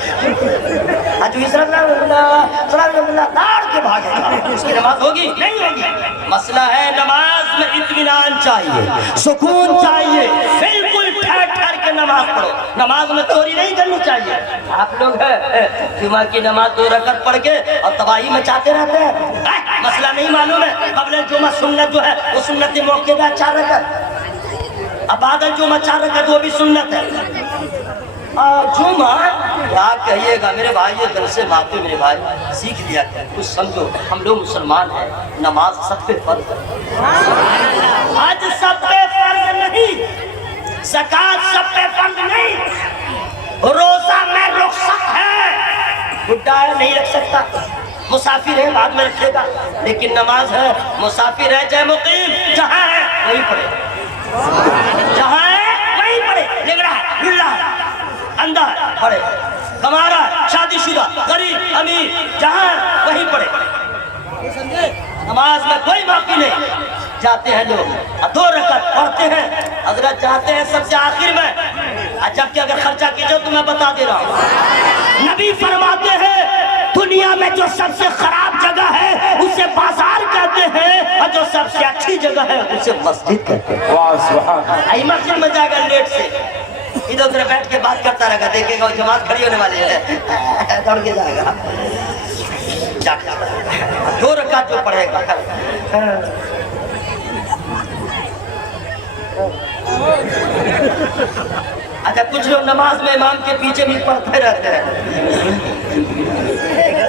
दौड़ के भागेगा, उसकी नमाज होगी? नहीं होगी। मसला है नमाज में इत्मीनान चाहिए, सुकून चाहिए, बिल्कुल ठहर ठहर के नमाज पढ़ो। नमाज में चोरी नहीं करनी चाहिए। आप लोग जुमा की नमाज 2 रकअत पढ़ के और तबाही मचाते रहते हैं। मसला नहीं मालूम है, कबल जुमा सुन्नत जो है वो सुन्नत मौके में 4 रकअत, अब बादल जुमा 4 रकअत वो भी सुन्नत है। जुमा क्या कहिएगा मेरे भाई, ये दिल से बातें मेरे भाई सीख लिया क्या, कुछ समझो। हम लोग मुसलमान हैं, नमाज सब पे फर्ज है, हज सब पे फर्ज नहीं, ज़कात सब पे फर्ज नहीं, रोजा में रुखसत है, बुढ़ा है नहीं रख सकता, मुसाफिर है बाद में रखेगा, लेकिन नमाज है, मुसाफिर है चाहे मुकीम, जहाँ है वहीं पढ़े, जहाँ है वहीं पढ़े, लेगड़ा लुल्ला अंधा पढ़े, कमारा शादीशुदा गरीब अमीर जहाँ वहीं पढ़े। नमाज में कोई माफी नहीं। जाते हैं लोग 2 रकअत पढ़ते हैं, हजरत जाते हैं सबसे आखिर में, जबकि अगर खर्चा कीजिए तो मैं बता दे रहा हूँ, नबी फरमाते हैं दुनिया में जो सबसे खराब जगह है उसे बाजार कहते हैं, और जो सबसे अच्छी जगह है उसे मस्जिद कहते हैं। आई मस्जिद में जाएगा लेट से, इधर उधर बैठ के बात करता रहेगा, देखेगा जमात खड़ी होने वाली है, दौड़ के जाएगा, 2 रकात जो पढ़ेगा। अच्छा कुछ लोग नमाज में इमाम के पीछे भी पढ़ते रहते हैं,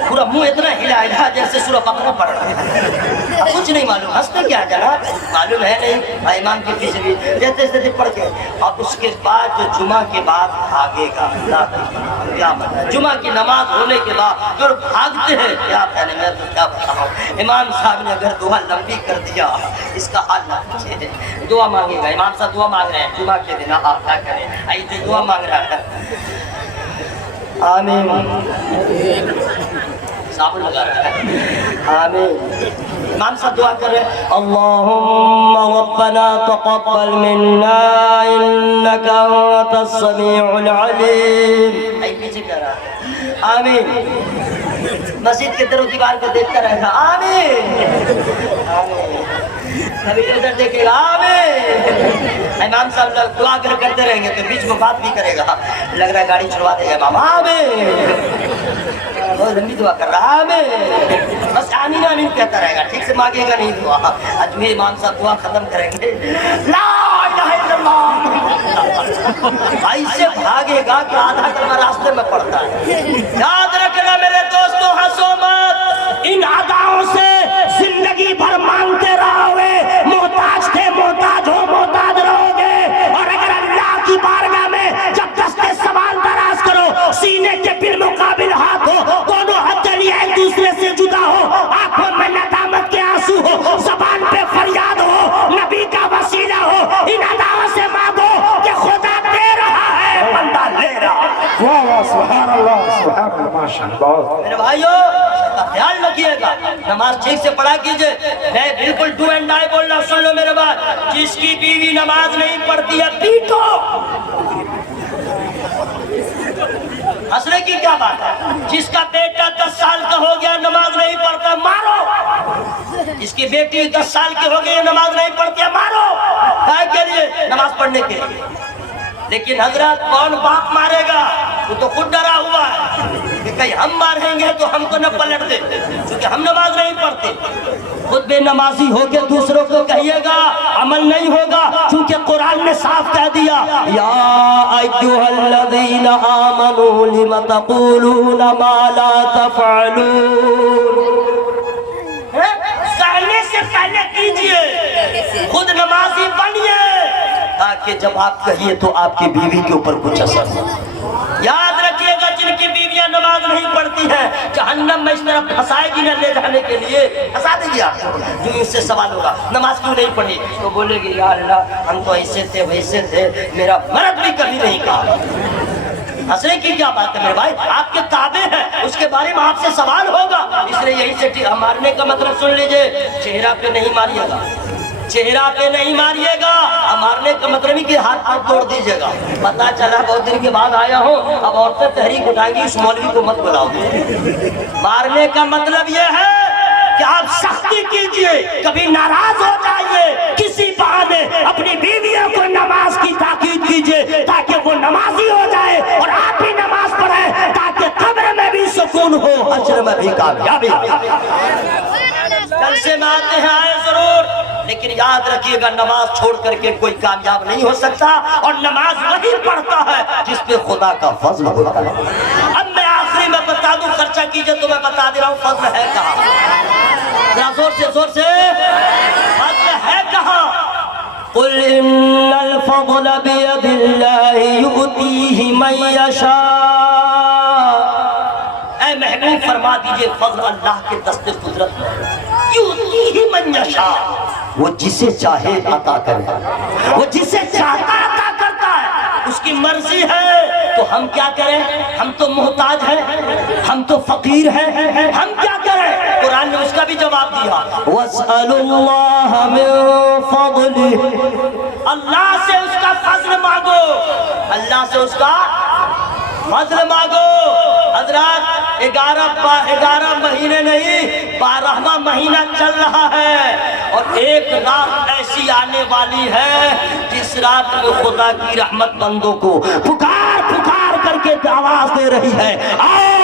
पूरा मुंह इतना हिला हिला जैसे सूरह बकरा पढ़ रहा है, अब कुछ नहीं मालूम, हंसते क्या जनाब, मालूम है नहीं, इमाम के पीछे भी जैसे जैसे पढ़ के, और उसके बाद जो जुमा के बाद भागेगा, क्या मतलब जुमा की नमाज होने के बाद जो भागते हैं, क्या कहने मैं तो क्या बताऊँ, इमाम साहब ने अगर दुआ लंबी कर दिया इसका हाल ना पूछे, दुआ मांगेगा, इमाम साहब दुआ मांग रहे हैं जुमा के दिन, आप क्या करें, ऐसे दुआ मांग रहा है, आमीन साबुन लगा रहा है, आमीन। इमाम साहब दुआ कर रहे हैं, अल्लाहुम्मा रब्बना तक़ब्बल मिन्ना इन्नका अंतस समीउल अलीम, ऐ पीछे कह रहा है, आमीन। मस्जिद के दर दीवार को देखता रहेगा, आमीन आमीन, कभी इधर देखेगा, आमीन। इमाम साहब लोग दुआ करते रहेंगे तो बीच में बात भी करेगा, लग रहा है गाड़ी छुड़वा देगा इमाम, आमीन, बहुत लंबी दुआ कर रहा है, बस आमीन आमीन कहता रहेगा, ठीक से मांगेगा नहीं दुआ। आज में इमाम साहब दुआ खत्म करेंगे, ला इलाहा इल्लल्लाह, ऐसे भागेगा कि आधा कलमा रास्ते में पड़ता है। याद रखना मेरे दोस्तों, हंसो मत, इन अदाओं से जिंदगी भर मांगते रहोगे, मोहताज थे मोहताज हो मोहताज रहोगे, और अगर अल्लाह की बारगाह में जब दस्ते सवाल दराज करो, सीने के बिलमुकाबिल हाथ हो, दोनों हथेली एक दूसरे से जुदा हो, आंखों में नदामत के आंसू हो, जबान पे फरियाद हो, नबी का वसीला हो, इन अदाओं से मांगो कि खुदा दे रहा है, बंदा ले रहा है। वाह वाह, सुभान अल्लाह, सुभान अल्लाह, माशाअल्लाह। मेरे भाइयों ध्यान रखिएगा, नमाज ठीक से पढ़ा कीजिए। मैं बिल्कुल डू एंड डाई बोल रहा, सुन लो मेरे बात, जिसकी बीवी नमाज नहीं पढ़ती है पीटो, हंसने की क्या बात है, जिसका बेटा 10 साल का हो गया नमाज नहीं पढ़ता मारो, जिसकी बेटी 10 साल की हो गई नमाज नहीं पढ़ती है मारो, क्या के लिए, नमाज पढ़ने के लिए। लेकिन हजरत कौन बाप मारेगा, वो तो खुद डरा हुआ है कि कहीं हम मारेंगे तो हमको न पलट दे, क्योंकि हम नमाज नहीं पढ़ते। खुद बेनमाजी होके दूसरों को कहिएगा, अमल नहीं होगा, क्योंकि कुरान ने साफ कह दिया, या अय्युहल्लज़ीना आमनू लिमा तक़ूलूना मा ला तफ़अलून, कहने से पहले कीजिए, खुद नमाजी बनिए, ताकि जब आप कहिए तो आपकी बीवी के ऊपर कुछ असर हो। याद रखिएगा, जिनकी बीवियां नमाज नहीं पढ़ती हैं, जहन्नम में इस तरह फंसाएगी न ले जाने के लिए, फंसा देगी आप। जो इससे सवाल होगा नमाज क्यों नहीं पढ़ी, तो बोलेगी या अल्लाह हम तो ऐसे थे वैसे थे, मेरा मर्द भी कभी नहीं कहा। हंसने की क्या बात है मेरे भाई, आपके ताबे हैं, उसके बारे में आपसे सवाल होगा, इसलिए यही से मारने का मतलब सुन लीजिए, चेहरा पे नहीं मारिएगा, चेहरा पे नहीं मारिएगा। मारने का मतलब नहीं कि हाथ पांव तोड़ दीजिएगा। पता चला बहुत दिन के बाद आया हो, अब औरतें तहरीक उठाएंगी, इस मौलवी को मत बुलाओ। मारने का मतलब ये है कि आप सख्ती कीजिए, कभी नाराज हो जाइए, किसी बहाने अपनी बीवियों को नमाज की ताकीद कीजिए ताकि वो नमाजी हो जाए और आप भी नमाज पढ़े ताकि कब्र में भी सुकून हो, हश्र में भी कामयाबी। जलसे में आते हैं आए जरूर, लेकिन याद रखिएगा नमाज छोड़ करके कोई कामयाब नहीं हो सकता, और नमाज वही पढ़ता है जिस पे खुदा का फजल होता है। अब मैं आखिरी में बता दूं, खर्चा कीजिए तो मैं बता दे रहा हूँ फजल है कहाँ। जोर से फजल है कहाँ। कुल इन्नल फज़ल बियदिल्लाहि युतीहि मन यशा। ऐ महबूब फरमा दीजिए फजल अल्लाह के दस्ते कुदरत में है। युतीहि मन यशा, वो जिसे चाहे अता करे, वो जिसे चाहता अता करता है, उसकी मर्जी है। तो हम क्या करें? हम तो मोहताज हैं, हम तो फकीर हैं, हम क्या करें? कुरान ने उसका भी जवाब दिया, वस्अलुल्लाह मिन फज़लिह, अल्लाह से उसका फजल मांगो, अल्लाह से उसका फजल मांगो। हजरात 11 महीने नहीं 12वां महीना चल रहा है, और एक रात ऐसी आने वाली है जिस रात में खुदा की रहमत बंदों को पुकार पुकार करके आवाज दे रही है, आओ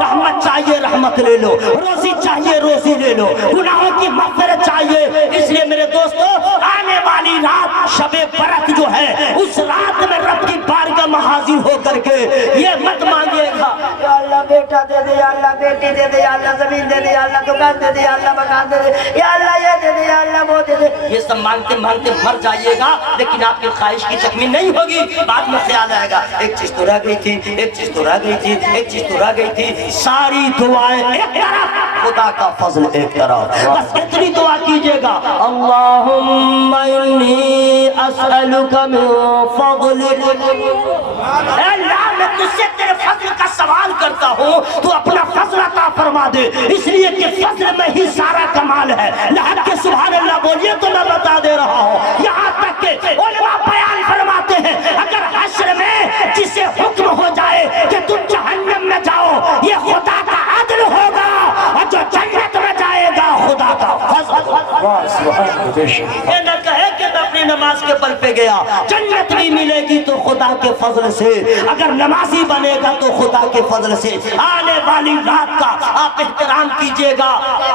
रहमत चाहिए रहमत ले लो, रोजी चाहिए रोजी ले लो, गुनाहों की मग़फ़िरत चाहिए। इसलिए मेरे दोस्तों, आने वाली रात शबे बरत जो है, उस रात में रब की बारगाह में हाजिर होकर के ये मत मांगिएगा या अल्लाह बेटा दे दे, या अल्लाह बेटी दे दे, या अल्लाह जमीन दे दे, या अल्लाह दुकान दे दे, या अल्लाह मकान दे दे, या अल्लाह ये दे दे, या अल्लाह वो दे दे। ये सब मांगते मांगते मर जाइएगा, लेकिन आपकी ख्वाहिश की तकमील नहीं होगी। बाद में ख्याल आएगा एक चीज तो रह गई थी, एक चीज तो रह गई थी, एक चीज तो रह गई थी। सारी दुआएं एक तरफ, खुदा का फजल एक तरफ। बस इतनी दुआ कीजिएगा, अल्लाहुम्मा इन्नी अस्अलुका मिन फज़लिक, अल्लाह मैं तुझसे तेरे फजल का सवाल करता हूँ, तू अपना फजल अता फरमा दे, इसलिए कि फजल में ही सारा कमाल है। लहद के सुभान अल्लाह बोलिए तो मैं बता दे रहा हूँ। यहाँ तक के उलमा बयान फरमाते हैं, अगर हश्र में जिसे हुक्म हो जाए कि तुम जहन्नम में जाओ, ये खुदा का अदल होगा, और जो जन्नत में जाएगा खुदा का फजल। ये न कहे कि मैं अपनी नमाज के बल पे गया, जन्नत भी मिलेगी तो खुदा के फजल से, अगर नमाजी बनेगा तो खुदा के फजल से। आने वाली रात का आप एहतराम कीजिएगा,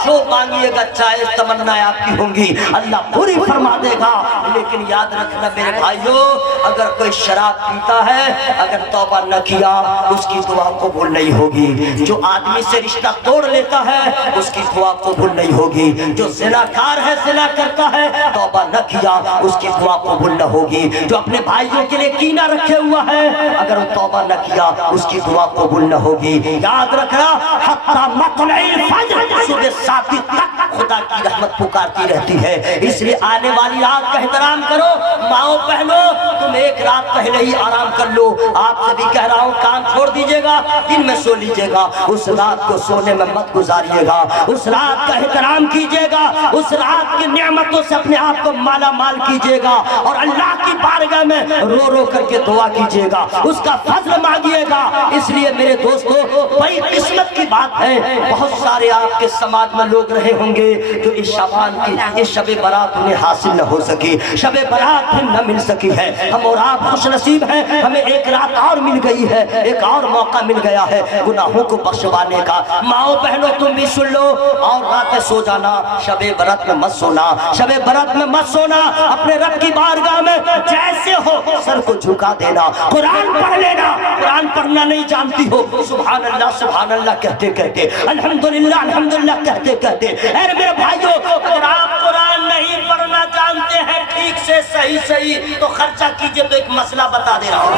जो मांगिएगा चाहे तमन्नाएं आपकी होंगी, अल्लाह पूरी फरमा देगा। लेकिन याद रखना मेरे भाइयों, अगर कोई शराब पीता है, अगर तौबा न किया, उसकी दुआ कबूल नहीं होगी। जो आदमी से रिश्ता तोड़ लेता है, उसकी दुआ कबूल नहीं होगी। जो ज़िनाकार है, ज़िना करता है, तौबा न किया, उसकी दुआ कबूल न होगी। जो अपने भाइयों के लिए कीना रखे हुआ है, अगर वो तौबा न किया, उसकी दुआ कबूल न होगी। याद रखना, हत्ता मतलइल फज्र, सुबह 7 तक खुदा की रहमत पुकारती रहती है। इसलिए आने वाली रात का एहतराम करो। माओ बहनों, तुम एक रात पहले ही आराम कर लो। आपसे भी कह रहा हूँ, काम छोड़ दीजिएगा, दिन में सो लीजिएगा, उस रात को सोने में मत गुजारिएगा। उस रात का एहतराम कीजिएगा, उस रात की नेमतों से अपने आप को माला माल कीजिएगा, और अल्लाह की बारगाह में रो रो करके दुआ कीजिएगा, उसका फजल मांगिएगा। इसलिए मेरे दोस्तों, बड़ी किस्मत की बात है, बहुत सारे आपके समाज में लोग रहे होंगे जो इस शाबान की इस शबे बारात उन्हें हासिल न हो सकी, शबे बारात भी न मिल सकी है। हम और आप खुश नसीब हैं, हमें एक रात और मिल गई है, एक और मौका मिल गया है गुनाहों को बख्शवाने का। माओ बहनों, तुम भी सुन लो, और रातें सो जाना, शबे बारात में मत सोना, शबे बारात में मत सोना। अपने रब की बारगाह में जैसे हो सर को झुका देना, कुरान पढ़ लेना। कुरान पढ़ना नहीं जानती हो, सुभान अल्लाह कहते कहते, अल्हम्दुलिल्लाह अल्हम्दुलिल्लाह कहते कहते। अरे मेरे भाइयों, अगर आप कुरान नहीं पढ़ना जानते हैं ठीक से सही सही, तो खर्चा कीजिए। तो एक मसला बता दे रहा हूँ,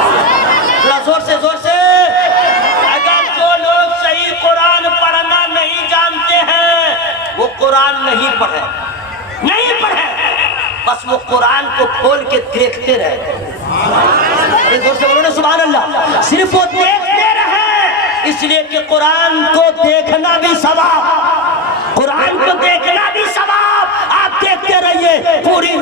जोर से अगर जो लोग सही कुरान पढ़ना नहीं जानते हैं, वो कुरान नहीं पढ़े, बस वो कुरान को खोल के देखते रहे। अरे जोर से बोलो ना सुभान अल्लाह। सिर्फ वो देखते रहे, इसलिए कि कुरान को देखना भी सवाब, कुरान को देखना भी सवाब। आप देखते रहिए, पूरी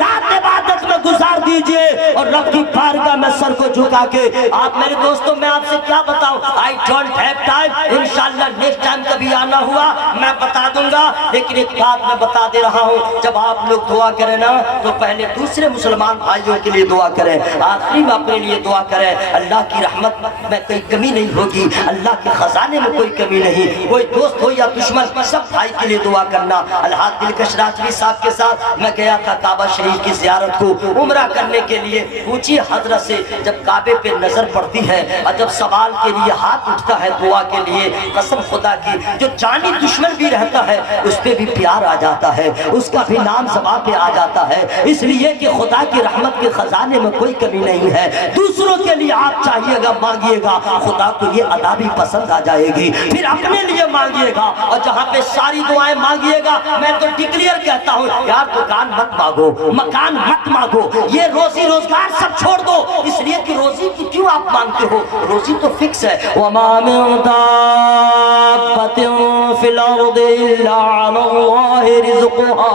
कीजिए और रब की बारगाह में सर को झुका के आप मेरे दोस्तों मैं आपसे क्या बताऊं, आई डोंट हैव टाइम, इंशाल्लाह नेक्स्ट टाइम कभी आना हुआ मैं बता दूंगा। लेकिन एक बात मैं बता दे रहा हूं, जब आप लोग दुआ करें ना तो पहले दूसरे मुसलमान भाइयों के लिए दुआ करें, आखिरी में अपने लिए दुआ करें। अल्लाह की रहमत में कोई कमी नहीं होगी, अल्लाह के खजाने में कोई कमी नहीं। कोई दोस्त हो या दुश्मन, सब भाई के लिए दुआ करना। अल्लाह दिलकश राजवी साहब के साथ मैं गया था काबा शरीफ की ज़ियारत को उम्रा करने के लिए। ऊंची हजरत से जब काबे पे नजर पड़ती है और जब सवाल के लिए हाथ उठता है दुआ के लिए, कसम खुदा की जो जानी दुश्मन भी रहता है उस पे भी प्यार आ जाता है, उसका भी नाम ज़बान पे आ जाता है, इसलिए कि खुदा की रहमत के खजाने में कोई कमी नहीं है। दूसरों के लिए आप चाहिएगा मांगिएगा, खुदा को ये अदा भी पसंद आ जाएगी। फिर अपने लिए मांगिएगा और जहाँ पे सारी दुआएं मांगिएगा, मैं तो डिक्लेयर कहता हूँ यार दुकान मत मांगो, मकान मत मांगो, ये रोजी रोजगार सब छोड़ दो, इसलिए कि रोजी की क्यों आप मांगते हो, रोजी तो फिक्स है। वमा मिन दाब्बतिन फिल अर्दि इल्ला अलल्लाहि रिज़्क़ुहा,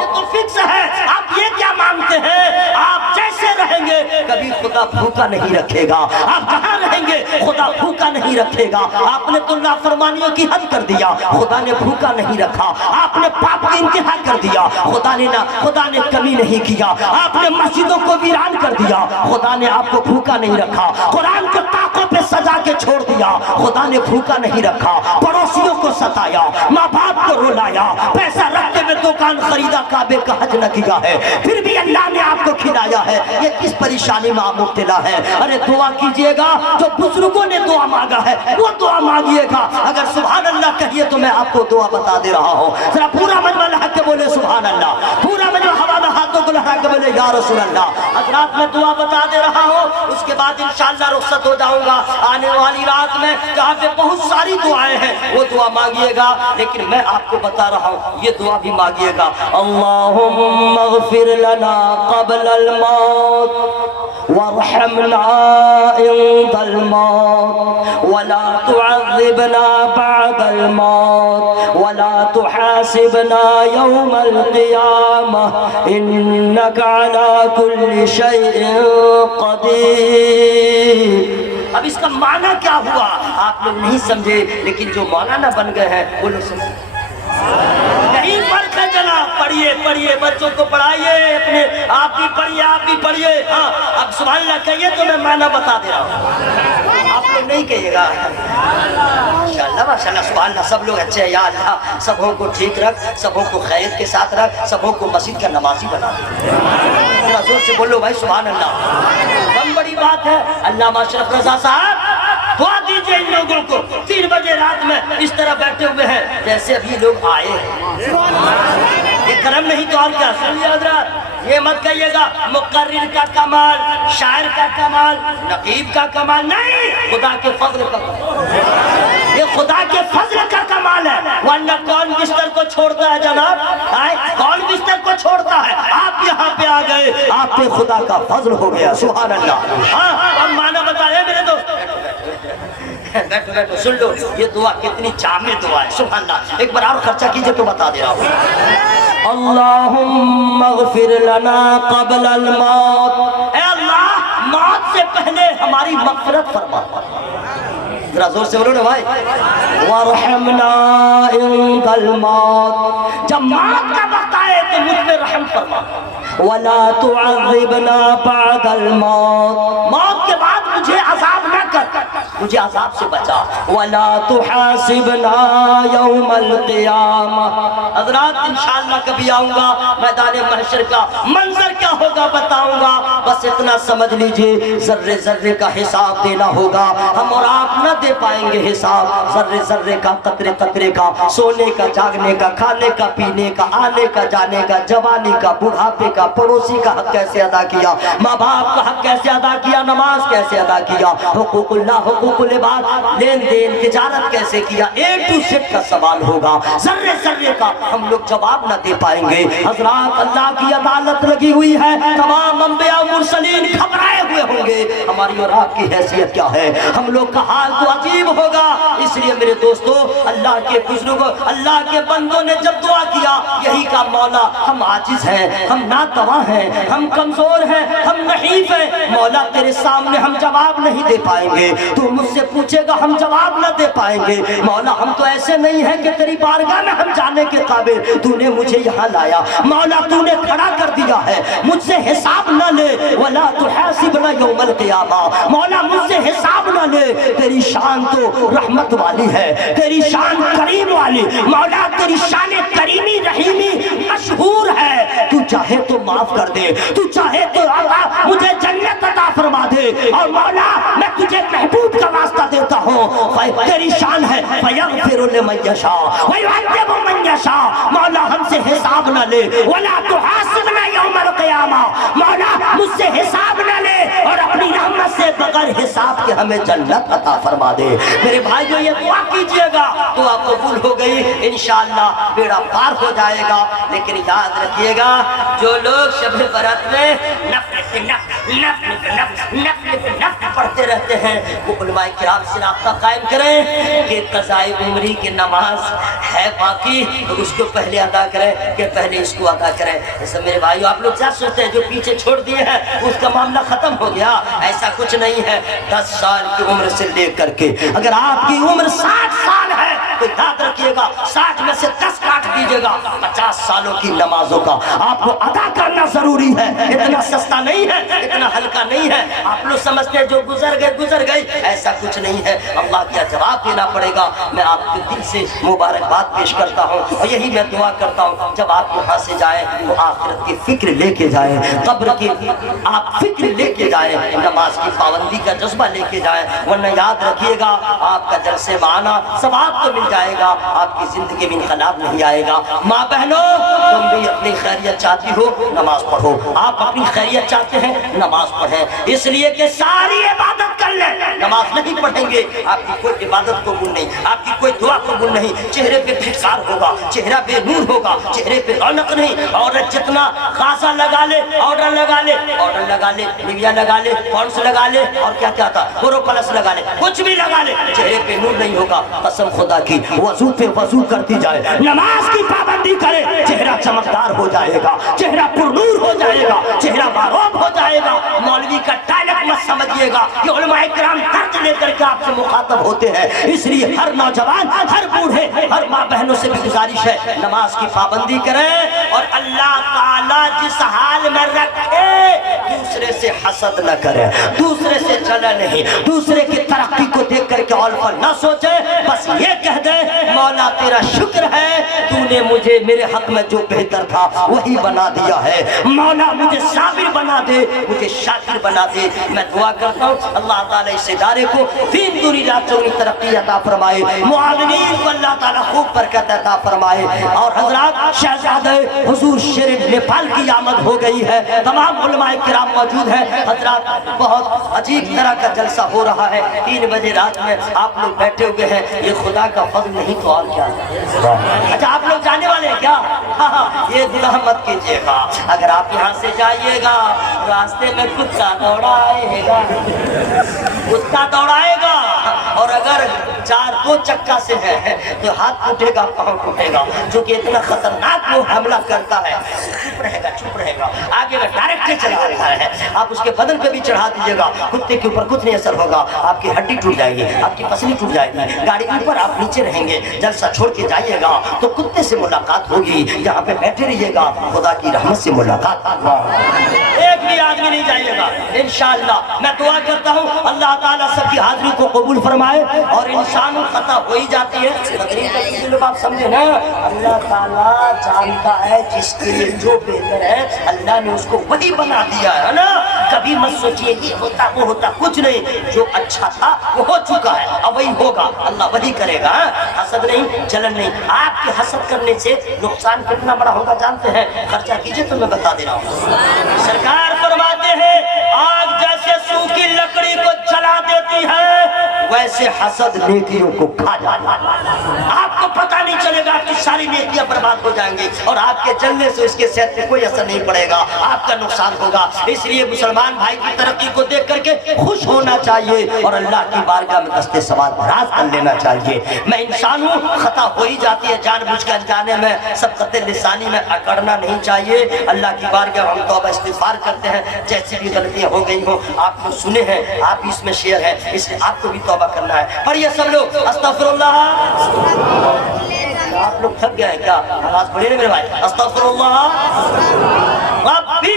ये तो फिक्स है। आप ये क्या मांगते हैं, आप जैसे रहेंगे कभी खुदा भूखा नहीं रखेगा, आप जहाँ रहेंगे खुदा भूखा नहीं रखेगा। आपने तो नाफरमानियों की हद कर दिया, खुदा ने भूखा नहीं रखा, आपने पाप की इंतहा कर दिया, खुदा ने कमी नहीं किया, आपने मस्जिदों को वीरान कर दिया, खुदा ने आपको भूखा नहीं रखा, कुरान को ताकों पे सजा के छोड़ दिया, खुदा ने भूखा नहीं रखा, पड़ोसियों को सताया, माँ बाप को रुलाया, पैसा रखते हुए दुकान खरीदा, काबे का हज न किया है, फिर भी अल्लाह ने आपको खिलाया है, ये किस परेशानी में आप मुब्तला है। अरे दुआ कीजिएगा, जो बुजुर्गों ने दुआ मांगा है वो दुआ मांगिएगा। अगर सुभान अल्लाह कहिए तो मैं आपको दुआ बता दे रहा हूँ, जरा पूरा मजमा लगा के बोले सुभान अल्लाह, पूरा मजमा हवा में हाथों को लगा के बोले या रसूल अल्लाह। हज़रात मैं दुआ बता दे रहा हूँ, उसके बाद इंशाअल्लाह रुखसत हो जाऊंगा। आने वाली रात में जहाँ पे बहुत सारी दुआएं हैं वो दुआ मांगिएगा, लेकिन मैं आपको बता रहा हूँ ये दुआ भी मांगिएगा। अल्लाहुम्मा अग़फिर लना क़ब्ल अल मौत वरहमना इंदल मौत वला तुअज़्ज़िबना बअदल मौत वला तुहासिबना यौमल क़ियामह इन्नका अला कुल्लि शैइन क़दीर। अब इसका माना क्या हुआ आप लोग नहीं समझे, लेकिन जो मौलाना बन गए हैं वो लोग समझे। नहीं फर्क है जनाब, पढ़िए पढ़िए, बच्चों को पढ़ाइए, अपने आप भी पढ़िए, आप भी पढ़िए। हाँ अब सुभान अल्लाह कहिए तो मैं माना बता दे रहा हूँ, आप लोग नहीं कहिएगा। माशाअल्लाह माशाअल्लाह सुभान अल्लाह, सब लोग अच्छे हैं। या अल्लाह सबों को ठीक रख, सबों को खैर के साथ रख, सबों को मस्जिद का नमाजी बना दे। जोर से बोलो भाई सुभान अल्लाह, बहुत बड़ी बात है। अल्लाह अशरफ रज़ा साहब दुआ दीजिए इन लोगों को, 3 बजे रात में इस तरह बैठे हुए हैं जैसे अभी लोग आए हैं। ये करम नहीं तो और क्या। सुनिए हज़रात, ये मत कहिएगा मुकर्रिर का कमाल, शायर का कमाल, नकीब का कमाल, नहीं, खुदा के फजल का कमाल, ये खुदा के फजल का कमाल है। वरना कौन बिस्तर को छोड़ता है जनाब, कौन बिस्तर को छोड़ता है। आप यहाँ पे आ गए, आप पे खुदा का फजल हो गया, सुभान अल्लाह। हाँ अब माना बताए मेरे दोस्त, बैठो बैठो सुन लो, ये दुआ कितनी जामे दुआ है, सुभान अल्लाह। एक बार और खर्चा कीजिए तो बता दे रहा हूँ। अल्लाहुम्मा अग़फिर लना क़ब्ल अल मौत, ऐ अल्लाह मौत से पहले हमारी मग़फ़िरत फरमा। जरा जोर से बोलो ना भाई। वरहमना इंदल मौत, जब मौत का वक्त आए तो मुझ पे रहम फरमा। वला तुअज़्ज़िबना बअदल मौत, मौत के बाद मुझे अज़ाब न कर, मुझे अज़ाब से बचा। वला तुहासिबना यौमल क़ियामह। हज़रात इंशाअल्लाह कभी आऊँगा, मैदान महशर का मंजर क्या होगा बताऊँगा। बस इतना समझ लीजिए, जर्रे जर्रे का हिसाब देना होगा। हम और आप न दे पाएंगे हिसाब, जर्रे जर्रे का, कतरे कतरे का, सोने का, जागने का, खाने का, पीने का, आने का, जाने का, जवानी का, बुढ़ापे का, पड़ोसी का हक कैसे अदा किया, माँ बाप का हक कैसे अदा किया, नमाज कैसे अदा किया, हुकूकुल्लाह, हुकूकुल इबाद, लेन देन, तिजारत कैसे किया, A to Z का सवाल होगा। जर्रे जर्रे का हम लोग जवाब न दे पाएंगे। हज़रात अल्लाह की अदालत लगी हुई है, तमाम अंबिया मुरसलीन घबराए हुए होंगे, हमारी और आपकी हैसियत क्या है? हम लोग का हाल तो अजीब होगा। इसलिए मेरे दोस्तों, अल्लाह के बुजुर्गों, अल्लाह के बंदों ने जब दुआ किया, यही का मौला हम आजिज हैं, हम नातवा हैं, हम कमजोर हैं, हम नहीफ हैं, मौला तेरे सामने हम जवाब नहीं दे पाएंगे, तू मुझसे पूछेगा हम जवाब न दे पाएंगे। मौला हम तो ऐसे नहीं है कि तेरी बारगाह में हम जाने के काबिल, तूने मुझे यहाँ लाया, मौला तूने खड़ा कर दिया है, मुझसे हिसाब न ले, वला तुहासिबना यौमल क़ियामा, मौला मुझसे हिसाब न ले, तेरी शान तो रहमत वाली है, तेरी शान करीम वाली, मौला तेरी शान करीमी रहीमी मशहूर है, तू चाहे तो माफ कर दे, तू चाहे तो अल्लाह मुझे जन्नत अता फरमा दे, और मौला मैं तुझे महबूब का वास्ता देता हूँ, तेरी शान है फयग़फ़िरु लिमन यशा व युअज़्ज़िबु मन यशा, मौला हमसे हिसाब न ले, वला तुहासिबना यौमल क़ियामा, मौला मुझसे हिसाब न ले, और अपनी रहमत से बगैर हिसाब के हमें जन्नत अता फरमा दे। मेरे भाइयों, ये दुआ कीजिएगा, दुआ कबूल हो गई, इंशाअल्लाह बेड़ा पार हो जाएगा। लेकिन याद रखिएगा, जो लोग शब बरात में नफ़्ल पढ़ते रहते हैं, वो उलमाए किराम से राब्ता कायम करें कि क़ज़ाए उम्री की नमाज है बाकी, तो उसको पहले अदा करें कि पहले इसको अदा करें। जैसे मेरे भाइयों, आप लोग क्या सोचते हैं जो पीछे छोड़ दिए हैं उसका मामला खत्म हो गया? ऐसा कुछ नहीं है। 10 साल की उम्र से लेकर के अगर आपकी उम्र 60 साल है तो याद रखिएगा, 60 में से 10 काट दीजिएगा, 50 सालों की नमाजों का आपको अदा करना जरूरी है। इतना सस्ता नहीं है, इतना हल्का नहीं है। आप लोग समझते हैं जो गुजर गए, ऐसा कुछ नहीं है। अल्लाह का जवाब देना पड़ेगा। मैं आपके दिल से मुबारकबाद पेश करता हूँ, और यही मैं दुआ करता हूँ, जब आप यहाँ से जाएं तो आखिरत की फिक्र लेके जाएं, कब्र की आप फिक्र लेके जाएं, नमाज की पाबंदी का जज्बा लेके जाएं, वरना याद रखिएगा आपका जलसे माना सवाब तो मिल जाएगा, आपकी जिंदगी में इनकलाब नहीं आएगा। माँ बहनों, तुम भी अपनी खैरियत चाहती हो, नमाज पढ़ो। आप अपनी खैरियत चाहते हैं, नमाज पढ़ें, इसलिए कि सारी इबादत कर ले, नमाज नहीं पढ़ेंगे आपकी कोई इबादत कबूल नहीं, आपकी कोई दुआ कबूल नहीं, चेहरे पे फिटकार होगा, चेहरा बेनूर होगा, चेहरे पे रौनक नहीं। औरत जितना खासा लगा ले, ऑर्डर लगा ले, निविया लगा ले, पॉन्ड्स लगा ले, और क्या क्या था, बोरोप्लस लगा ले, कुछ भी लगा ले, चेहरे पे नूर नहीं होगा। कसम खुदा की, वजू पे वजू करती जाए, नमाज की पाबंदी करे, चेहरा चमकदार हो जाएगा, चेहरा पुरनूर हो जाएगा, चेहरा बारोब हो जाएगा। मौलवी का डायलॉग मत समझिएगा, ये उलमाए किराम दर्द लेकर के आपसे मुखातब होते हैं। इसलिए हर नौजवान, हर बूढ़े, हर माँ बहनों से भी गुजारिश है, नमाज की पाबंदी करें, और अल्लाह ताला जिस हाल में रखे दूसरे से हसद न करे, दूसरे से जला नहीं, दूसरे की तरक्की को देख करके औलफल न सोचे, बस ये कह दे मौला तेरा शुक्र है, तूने मुझे मेरे हक में जो बेहतर था वही बना दिया है, मौला मुझे साबिर बना दे, मुझे शाकिर बना दे। मैं दुआ करता हूँ अल्लाह ताला इस इदारे को दीन दुनी रात चौनी तरक्की अता फरमाए, मुआविनीन को अल्लाह ताला खूब बरकत अता फरमाए। और हजरात, शहजादे हुजूर शेर नेपाल की आमद हो गई है, तमाम उलमाए किराम मौजूद है। हजरात, बहुत अजीब तरह का जलसा हो रहा है, 3 बजे रात में आप लोग बैठे हुए हैं, ये खुदा का फजल नहीं तो और क्या है। अच्छा, आप लोग जाने वाले हैं क्या? हाँ, ये गुनाह मत कीजिएगा। अगर आप यहाँ से जाइएगा, रास्ते में कुत्ता दौड़ाएगा, और अगर 4 चक्का से है तो हाथ टूटेगा, पाँव टूटेगा, जो कि इतना खतरनाक वो हमला करता है। चुप रहेगा, आगे में डायरेक्ट चला रहा है, आप उसके बदन पे भी चढ़ा दीजिएगा, कुत्ते के ऊपर कुछ नहीं असर होगा, आपकी हड्डी टूट जाएगी, आपकी पसली टूट जाएगी, गाड़ी के ऊपर आप नीचे रहेंगे। जलसा छोड़ के जाइएगा तो कुत्ते से मुलाकात होगी, यहाँ पे बैठे रहिएगा, खुदा की रहमत से मुलाकात। एक भी आदमी नहीं जाइएगा इंशाअल्लाह। मैं दुआ करता हूँ अल्लाह ताला सबकी हाजिरी को कबूल फरमाए, और इंसान खता हो ही जाती है, लोग आप समझे ना, अल्लाह ताला जानता है जिसके लिए जो बेहतर है, अल्लाह ने उसको वही बना दिया है ना। कभी मत सोचिए ये होता वो होता, कुछ नहीं, जो अच्छा था वो हो चुका है, अब वही होगा, अल्लाह वही करेगा। हसद नहीं, जलन नहीं। आपके हसद करने से नुकसान कितना बड़ा होगा जानते हैं? खर्चा कीजिए तो मैं बता दे रहा हूँ। सरकार फरमाते हैं आग जैसे सूखी लकड़ी को जला देती है, वैसे हसद नेकियों को खा जाता है। आपको पता नहीं चलेगा कि सारी नेकियां बर्बाद हो जाएंगी और आपके जलने से उसके सेहत पे कोई असर नहीं पड़ेगा, आपका नुकसान होगा। इसलिए मुसलमान भाई की तरक्की को देख करके खुश होना चाहिए और अल्लाह की बारगाह में दस्ते सवाल राज कर लेना चाहिए। मैं इंसान हूँ, खता हो ही जाती है जानबूझ कर अनजाने में, सब खते लिसानी में अकड़ना नहीं चाहिए। अल्लाह की बारगाह हम तौबा इस्तिगफार करते हैं, जैसी भी गलतियां हो गई हो आप लोग सुने हैं, आप भी इसमें शेयर है, इसलिए आपको भी तौबा करना है। पर ये सब लोग अस्तगफिरुल्लाह, आप लोग थक गए हैं क्या? आवाज बढ़े ना मेरे भाई, अस्तगफिरुल्लाह रब्बी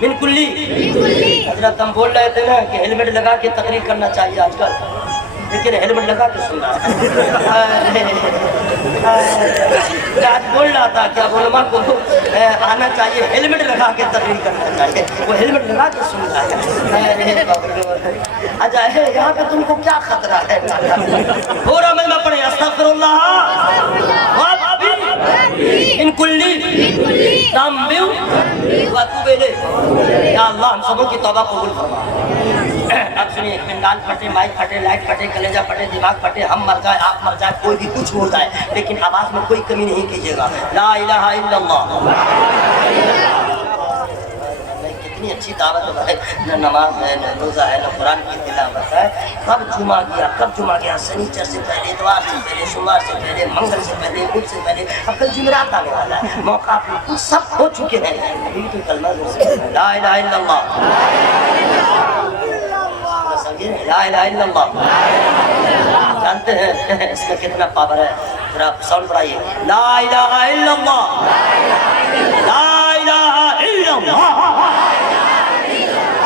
मिन कुल्ली। हजरत हम बोल रहे थे ना कि हेलमेट लगा के तकरीर करना चाहिए आजकल, लेकिन हेलमेट लगा के सुन रहा है। आज बोल रहा था क्या बोलमा को आना चाहिए, हेलमेट लगा के तकरीर करना चाहिए, वो हेलमेट लगा के सुन रहा है। अच्छा है, यहाँ पे तुमको क्या खतरा है? पूरा में पढ़े अस्तगफिरुल्लाह इन कुल्ली ताम्बिउ व अतूबु इलैह। या अल्लाह हम सबों की तौबा कबूल फरमा। अब सुनिए, पिंडाल फटे, माइक फटे, लाइट फटे, कलेजा फटे, दिमाग फटे, हम मर जाए, आप मर जाए, कोई भी कुछ हो जाए, लेकिन आवाज में कोई कमी नहीं कीजिएगा। ला इलाहा इल्लल्लाह। कितनी अच्छी दावत है, न नमाज है, न रोजा है, न कुरान की तिलावत है। कब जुमा गया, कब जुमा गया? शनिचर से पहले, इतवार से पहले, सोमवार से पहले, मंगल से पहले, बुध से पहले, अब कल जुमेरात आने वाला है। मौका पे सब हो चुके हैं, अभी तो कलमा ला इलाहा इल्लल्लाह, ला इलाहा इल्लल्लाह। जानते हैं इसमें कितना पावर है? जरा साउंड बढ़ाइए, ला इलाहा इल्लल्लाह, ला इलाहा इल्लल्लाह।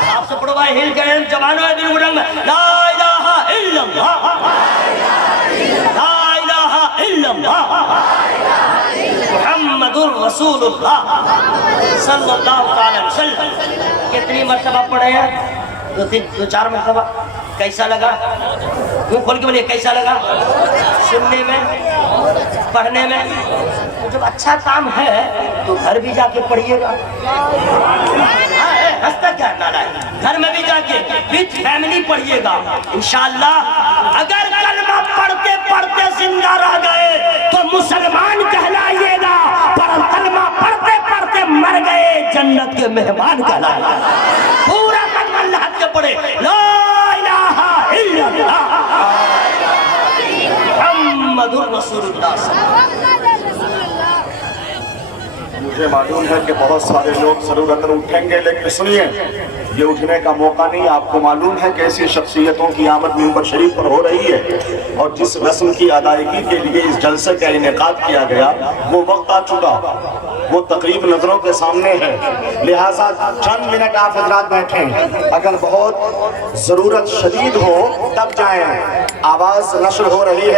आपसे पढ़ो भाई, हिल गए जवानों है दिल गुडंग में, ला इलाहा इल्लल्लाह, ला इलाहा इल्लल्लाह मुहम्मदुर रसूलुल्लाह सल्लल्लाहु अलैहि वसल्लम। कितनी मर्तबा पढ़े हैं? दो चार मर्तबा। कैसा लगा? मुंह खोल के बोलिए, कैसा लगा? सुनने में, पढ़ने में। तो जब अच्छा काम है तो घर भी जाके पढ़िएगा। हंसता क्या नाला है? घर में भी जाके विद फैमिली पढ़िएगा इंशाअल्लाह। अगर कलमा पढ़ते पढ़ते जिंदा रह गए तो मुसलमान कहलाइएगा, पर कलमा पढ़ते पढ़ते मर गए जन्नत के मेहमान कहलाइएगा। पूरा कलमा अल्लाह के पढ़े, ला इलाहा इल्लल्लाह मुहम्मदुर रसूलुल्लाह। मुझे मालूम है कि बहुत सारे लोग ज़रूरतन उठेंगे, लेकिन सुनिए, ये उठने का मौका नहीं। आपको मालूम है कि ऐसी शख्सियतों की आमद मिंबर शरीफ पर हो रही है और जिस रस्म की अदायगी के लिए इस जलसे का इनेकाद किया गया वो वक्त आ चुका, वो तकरीब नजरों के सामने है। लिहाजा चंद मिनट आप हजरात बैठें, अगर बहुत ज़रूरत शदीद हो तब जाएं। आवाज़ नशर हो रही है।